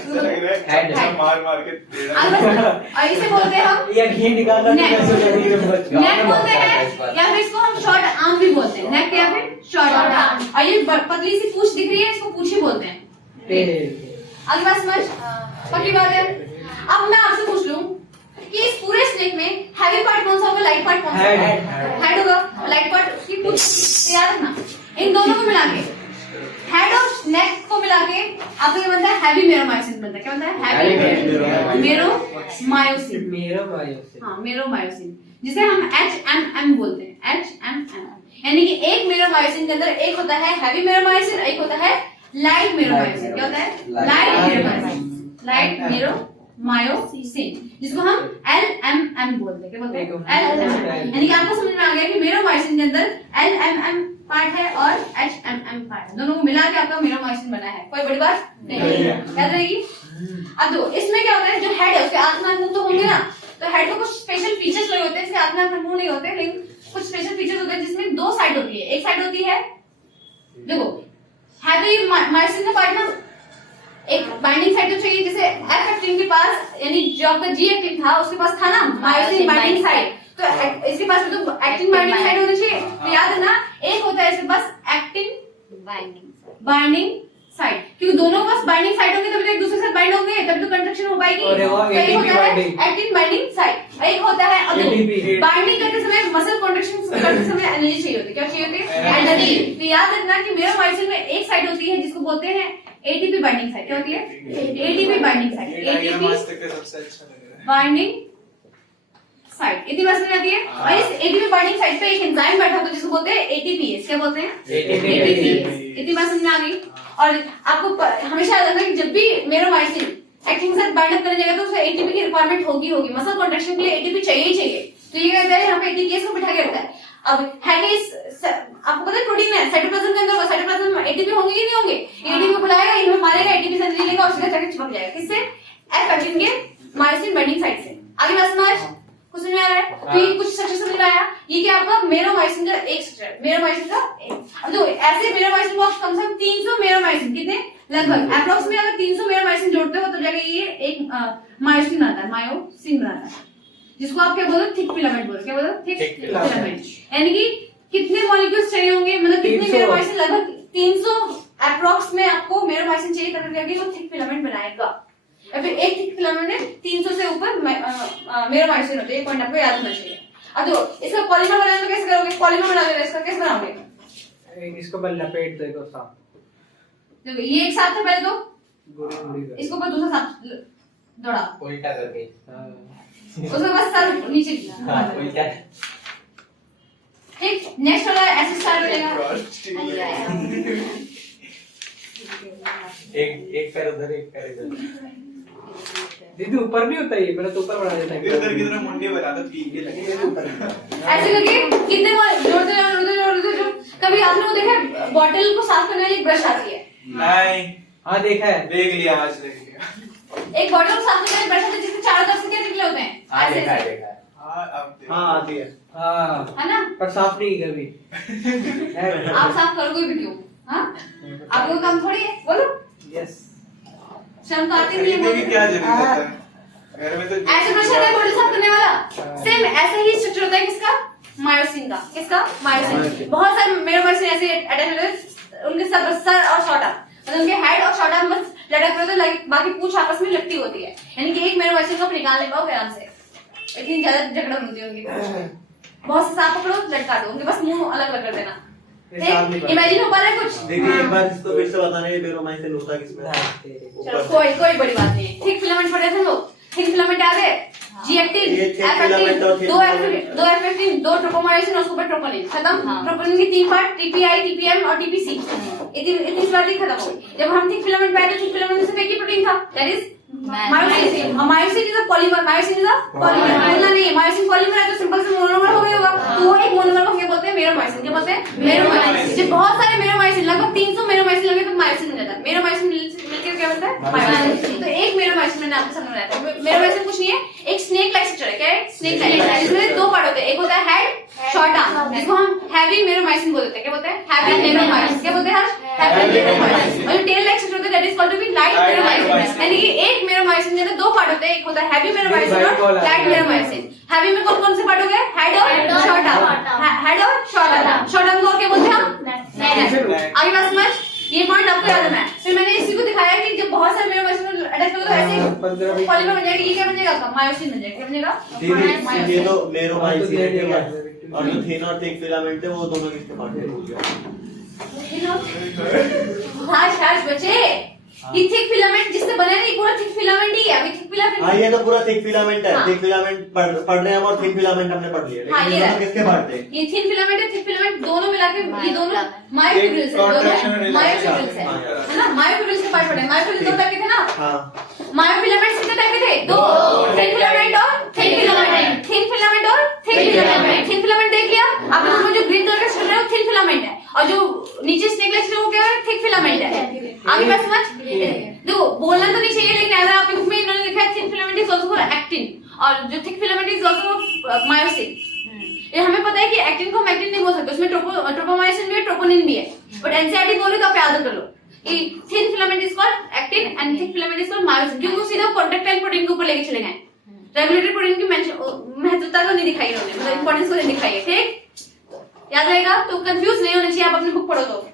हैं। मार मार के दे रहा आगे बढ़ो। और इसे बोलते हैं हम या घी निकालना नेक। कैसे लगी तो बच गया। नेक बोलते हैं, या फिर इसको हम शॉर्ट आर्म भी बोलते हैं। नेक या फिर शॉर्ट आर्म। और ये पतली सी पूंछ दिख रही है, इसको पूंछ ही बोलते हैं। आगे बात समझ, पक्की बात है। अब मैं आपसे पूछ लूं कि इस पूरे स्नेक में हैवी पार्ट कौन सा होगा, लाइट पार्ट कौन सा होगा? हेड होगा। लाइट पार्ट उसकी पूंछ। तो याद रखना, इन दोनों को मिला के, हेड और नेक को मिला के आपको ये बनता है हैवी मेरोमायोसिन बनता है। क्या बनता है? हैवी मेरोमायोसिन। मेरोमायोसिन। हाँ, मेरोमायोसिन, जिसे हम HMM बोलते हैं। HMM यानी कि एक मेरोमायोसिन के अंदर एक होता है हैवी मेरोमायोसिन, एक होता है लाइट मेरोमायोसिन। क्या होता है? लाइट मेरोमायोसिन। लाइट मेरोमायोसिन, जिसको हम LMM बोलते हैं। क्या बोलते हैं? LMM। यानी कि आपको समझ में आ गया कि मेरोमायोसिन के अंदर LMM पार्ट है और HMM पार्ट है, दोनों को मिला के आपका मेरोमायोसिन बना है। कोई बड़ी बात नहीं है, याद रहेगी। अब दो, इसमें क्या होता है, जो हेड है उसके आंख नाक मुंह तो होंगे ना, तो हेड में कुछ स्पेशल फीचर्स लगे होते हैं, इसके आंख नाक मुंह नहीं होते, लेकिन कुछ स्पेशल फीचर्स होते हैं जिसमें दो साइड होती है। एक साइड होती है, देखो हैवी मायोसिन का पार्ट ना, एक बाइंडिंग साइड तो चाहिए, जैसे एफ एक्टिन के पास, यानी जो आपका जी एक्टिन था उसके पास था ना मायोसिन बाइंडिंग साइड, तो इसके पास तो एक्टिन बाइंडिंग साइड होनी चाहिए। तो याद रखना, एक होता है इसके पास एक्टिन बाइंडिंग साइड, क्योंकि दोनों के पास बाइंडिंग साइड होंगे तभी तो एक दूसरे से बाइंड होंगे, तभी तो कंट्रैक्शन हो पाएगी। और वो एक होता है binding। एक्टिन बाइंडिंग साइड, एक होता है बाइंडिंग करते समय मसल कॉन्ट्रैक्शन करते समय एनर्जी चाहिए होती है। क्या चाहिए होती है? एनर्जी। तो याद रखना कि मेरोमायोसिन में एक साइड होती है जिसको बोलते हैं एटीपी बाइंडिंग साइड। क्या होती है? ATP binding side. ये डायग्राम आज तक का सबसे अच्छा लग रहा है। बाइंडिंग साइड इतनी बस में आती है। और इस एटीपी बाइंडिंग साइड पे एक एंजाइम बैठा होता है जिसको बोलते हैं एटीपीएस। क्या बोलते हैं? एटीपीएस। इतनी बात समझ में आ गई। और आपको हमेशा याद रखना कि जब भी मेरोमायोसिन एक्टिन के साथ बाइंड अप करने जाएगा तो उसमें एटीपी की रिक्वायरमेंट होगी। मसल कॉन्ट्रैक्शन के लिए एटीपी चाहिए ही चाहिए। तो ये कहता है यहाँ पे एटीपीएस को बिठा के रखता है। अब है कि आपको पता है प्रोटीन है, साइटोप्लाज्म के अंदर, साइटोप्लाज्म में एटीपी होंगे कि नहीं होंगे? एटीपी को बुलाएगा, इनमें मारेगा, एटीपी से एनर्जी लेगा और सीधा जाके चिपक जाएगा। किससे? एफ एक्टिन के मायोसिन बाइंडिंग साइट से। आगे बात समझ, कुछ समझ में आ रहा है? तो ये कुछ स्ट्रक्चर समझ में आया। ये क्या आपका मेरोमायोसिन का एक स्ट्रक्चर, मेरोमायोसिन का एक। अब जो ऐसे मेरोमायोसिन को कम से कम 300 मेरोमायोसिन, कितने लगभग अप्रोक्स में अगर 300 मेरोमायोसिन जोड़ते हो तो जाके ये एक मायोसिन आता है, मायोसिन बनाता है, जिसको आप क्या बोलो? थिक फिलामेंट बोलो। क्या बोलो? Thick filament. यानी कि कितने मॉलिक्यूल्स चाहिए होंगे, मतलब कितने मेरोमायोसिन? लगभग 300 अप्रोक्स में आपको मेरोमायोसिन चाहिए तब जाके वो थिक फिलामेंट बनाएगा। या फिर एक थिक फिलामेंट में 300 से ऊपर मेरोमायोसिन होते हैं। ये पॉइंट आपको याद होना चाहिए। अब जो इसका पॉलीमर बनाना कैसे करोगे? पॉलीमर बना लेना, इसका कैसे बनाओगे? इसको बस लपेट दो, इसको साफ देखो ये एक साथ है, पहले तो गुड़ी गुड़ी कर। इसको ऊपर दूसरा साथ दौड़ा, उल्टा करके। उसके बाद सर नीचे किया। हाँ, उल्टा। ठीक, नेक्स्ट वाला ऐसे स्टार्ट हो जाएगा। एक पैर उधर, एक पैर इधर। दीदी ऊपर नहीं होता ये, मेरा तो ऊपर बढ़ा देता है। इधर की तरफ मुंडी बना दो, तीन के लगे ऊपर। ऐसे करके कितने बार जोड़ते जाओ। कभी आपने वो देखा है बॉटल को साफ करने वाली एक ब्रश आती है? नहीं। हाँ देखा है। देख लिया, आज देख लिया। एक बॉटल को साफ करने वाली ब्रश आती है जिसके चारों तरफ से क्या निकले होते हैं? हाँ, ऐसे देखा है, ऐसे। देखा है। हाँ, अब देख। हाँ आती है। हाँ है ना? पर साफ नहीं की कभी। आप साफ करोगे भी क्यों? हाँ, आपको काम थोड़ी है, बोलो। यस। शर्म तो आती नहीं खरीदने की है। क्या जरूरत है? घर में तो ऐसे ब्रश आता है बॉटल साफ करने वाला, सेम ऐसे ही स्ट्रक्चर होता है। किसका? मायोसिन का। किसका? मायोसिन। बहुत सारे मेरोमायोसिन ऐसे अटैच होते हैं, उनके सर और शॉर्ट आर्म, मतलब उनके हेड और शॉर्ट आर्म बस लटक रहे तो लाइक बाकी पूछ आपस में लिपटी होती है, यानी कि एक मेरोमाइसिन को आप निकाल नहीं पाओगे आराम से, इतनी ज्यादा जकड़न होती है उनकी पूछ। बहुत से सांप पकड़ो लटका दो, उनके पास मुंह अलग अलग कर देना। इमेजिन हो पा रहा है कुछ? देखिए एक बार इसको फिर से बताना है मेरोमाइसिन होता किसमें। चलो कोई बड़ी बात नहीं है। थिक फिलामेंट पढ़े थे लोग, थिक फिलामेंट याद है? जी एक्टिन, एफ एक्टिन, दो एफ एक्टिन, दो ट्रोपोमायोसिन और उसके ऊपर ट्रोपोनिन, खत्म। ट्रोपोनिन की 3 पार्ट, टीपीआई, टीपीएम और टीपीसी। इतनी बात खत्म हो गई। जब हम थिक फिलामेंट पढ़े थे, थिक फिलामेंट में सिर्फ एक ही प्रोटीन था, that is myosin. Myosin is a polymer, myosin is a polymer. बोलना नहीं, मायोसिन पॉलीमर है तो सिंपल से मोनोमर हो गया होगा, तो वो एक मोनोमर को क्या बोलते हैं? मेरोमायोसिन। क्या बोलते हैं? मेरोमायोसिन। जब बहुत सारे मेरोमायोसिन, लगभग 300 मेरोमायोसिन लगे तो मायोसिन हो जाता है। मेरोमायोसिन मिलकर क्या बोलता है? मायोसिन। तो एक मेरोमायोसिन मैंने आपको समझ बताया था। मेरोमायोसिन कुछ नहीं है, एक स्नेक लाइक स्ट्रक्चर है। क्या है? Snake like. इसमें दो पार्ट होते हैं, एक होता है हेड, शॉर्ट आर्म, जिसको हम हैवी मेरोमायोसिन बोलते हैं। क्या बोलते हैं? हैवी मेरोमायोसिन। क्या बोलते हैं? हैवी मेरोमायोसिन। और जो टेल लाइक स्ट्रक्चर होता है, that is called to be light मेरोमायोसिन। यानी कि एक मेरोमायोसिन में दो पार्ट होते हैं, एक होता है हैवी मेरोमायोसिन और लाइट मेरोमायोसिन। हैवी में कौन कौन से पार्ट हो गए? हेड और शॉर्ट आर्म। हेड और शॉर्ट आर्म। शॉर्ट आर्म को और क्या बोलते हैं हम? आगे बात समझ, ये पॉइंट आपको याद रखना है। फिर मैंने इसी को दिखाया कि जब बहुत सारे मेरोमायोसिन अटैच करोगे तो ऐसे पॉलीमर बन जाएगा। ये क्या बन जाएगा आपका? मायोसिन बन जाएगा। क्या बनेगा? ये तो मेरोमाइसिन है, ठीक है। और जो थिन और थिक फिलामेंट है वो दोनों किसके पार्ट है? हाश बचे, ये थिक फिलामेंट जिससे बना नहीं, पूरा थिक फिलामेंट ही है। अभी थिक फिलामेंट, हाँ ये तो पूरा थिक फिलामेंट है। हाँ। थिक फिलामेंट पढ़ रहे हैं हम, और थिन फिलामेंट हमने पढ़ लिया, हाँ, लेकिन ये ये रहा। दोनों किसके पार्ट थे? ये थिन फिलामेंट है, थिक फिलामेंट दोनों मिला के ये दोनों मायोट्यूब्यूल्स है। दोनों मायोट्यूब्यूल्स है ना? मायोट्यूब्यूल्स के पार्ट पड़े। मायोट्यूब्यूल्स दो टाइप के थे ना? हाँ मायोफिलामेंट्स कितने टाइप के थे? दो, थिन फिलामेंट और थिक फिलामेंट। थिन फिलामेंट और थिक फिलामेंट। थिन फिलामेंट देख लिया आपने, उसमें जो ग्रीन कलर का स्ट्रक्चर है वो थिन फिलामेंट है, और जो नीचे स्नेक लाइक स्ट्रक्चर वो क्या है? थिक फिलामेंट है। आगे बात समझ। देखो बोलना तो नहीं चाहिए, लेकिन अगर आपके बुक में इन्होंने लिखा है thin filament is also for actin, और जो thick filament is also for myosin. ये हमें पता है कि एक्टिन को हम एक्टिन नहीं बोल सकते, उसमें ट्रोपोमायोसिन भी है, ट्रोपोनिन भी है, बट एनसीईआरटी बोले तो आप याद कर लो कि thin filament is called actin and thick filament is called myosin, क्योंकि वो सीधा कॉन्ट्रैक्टाइल प्रोटीन के ऊपर लेके चले गए। रेगुलेटरी प्रोटीन की महत्वता को नहीं दिखाई इन्होंने, मतलब इंपॉर्टेंस को नहीं दिखाई है। ठीक, याद रहेगा, तो कंफ्यूज नहीं होना चाहिए, आप अपनी बुक पढ़ो तो।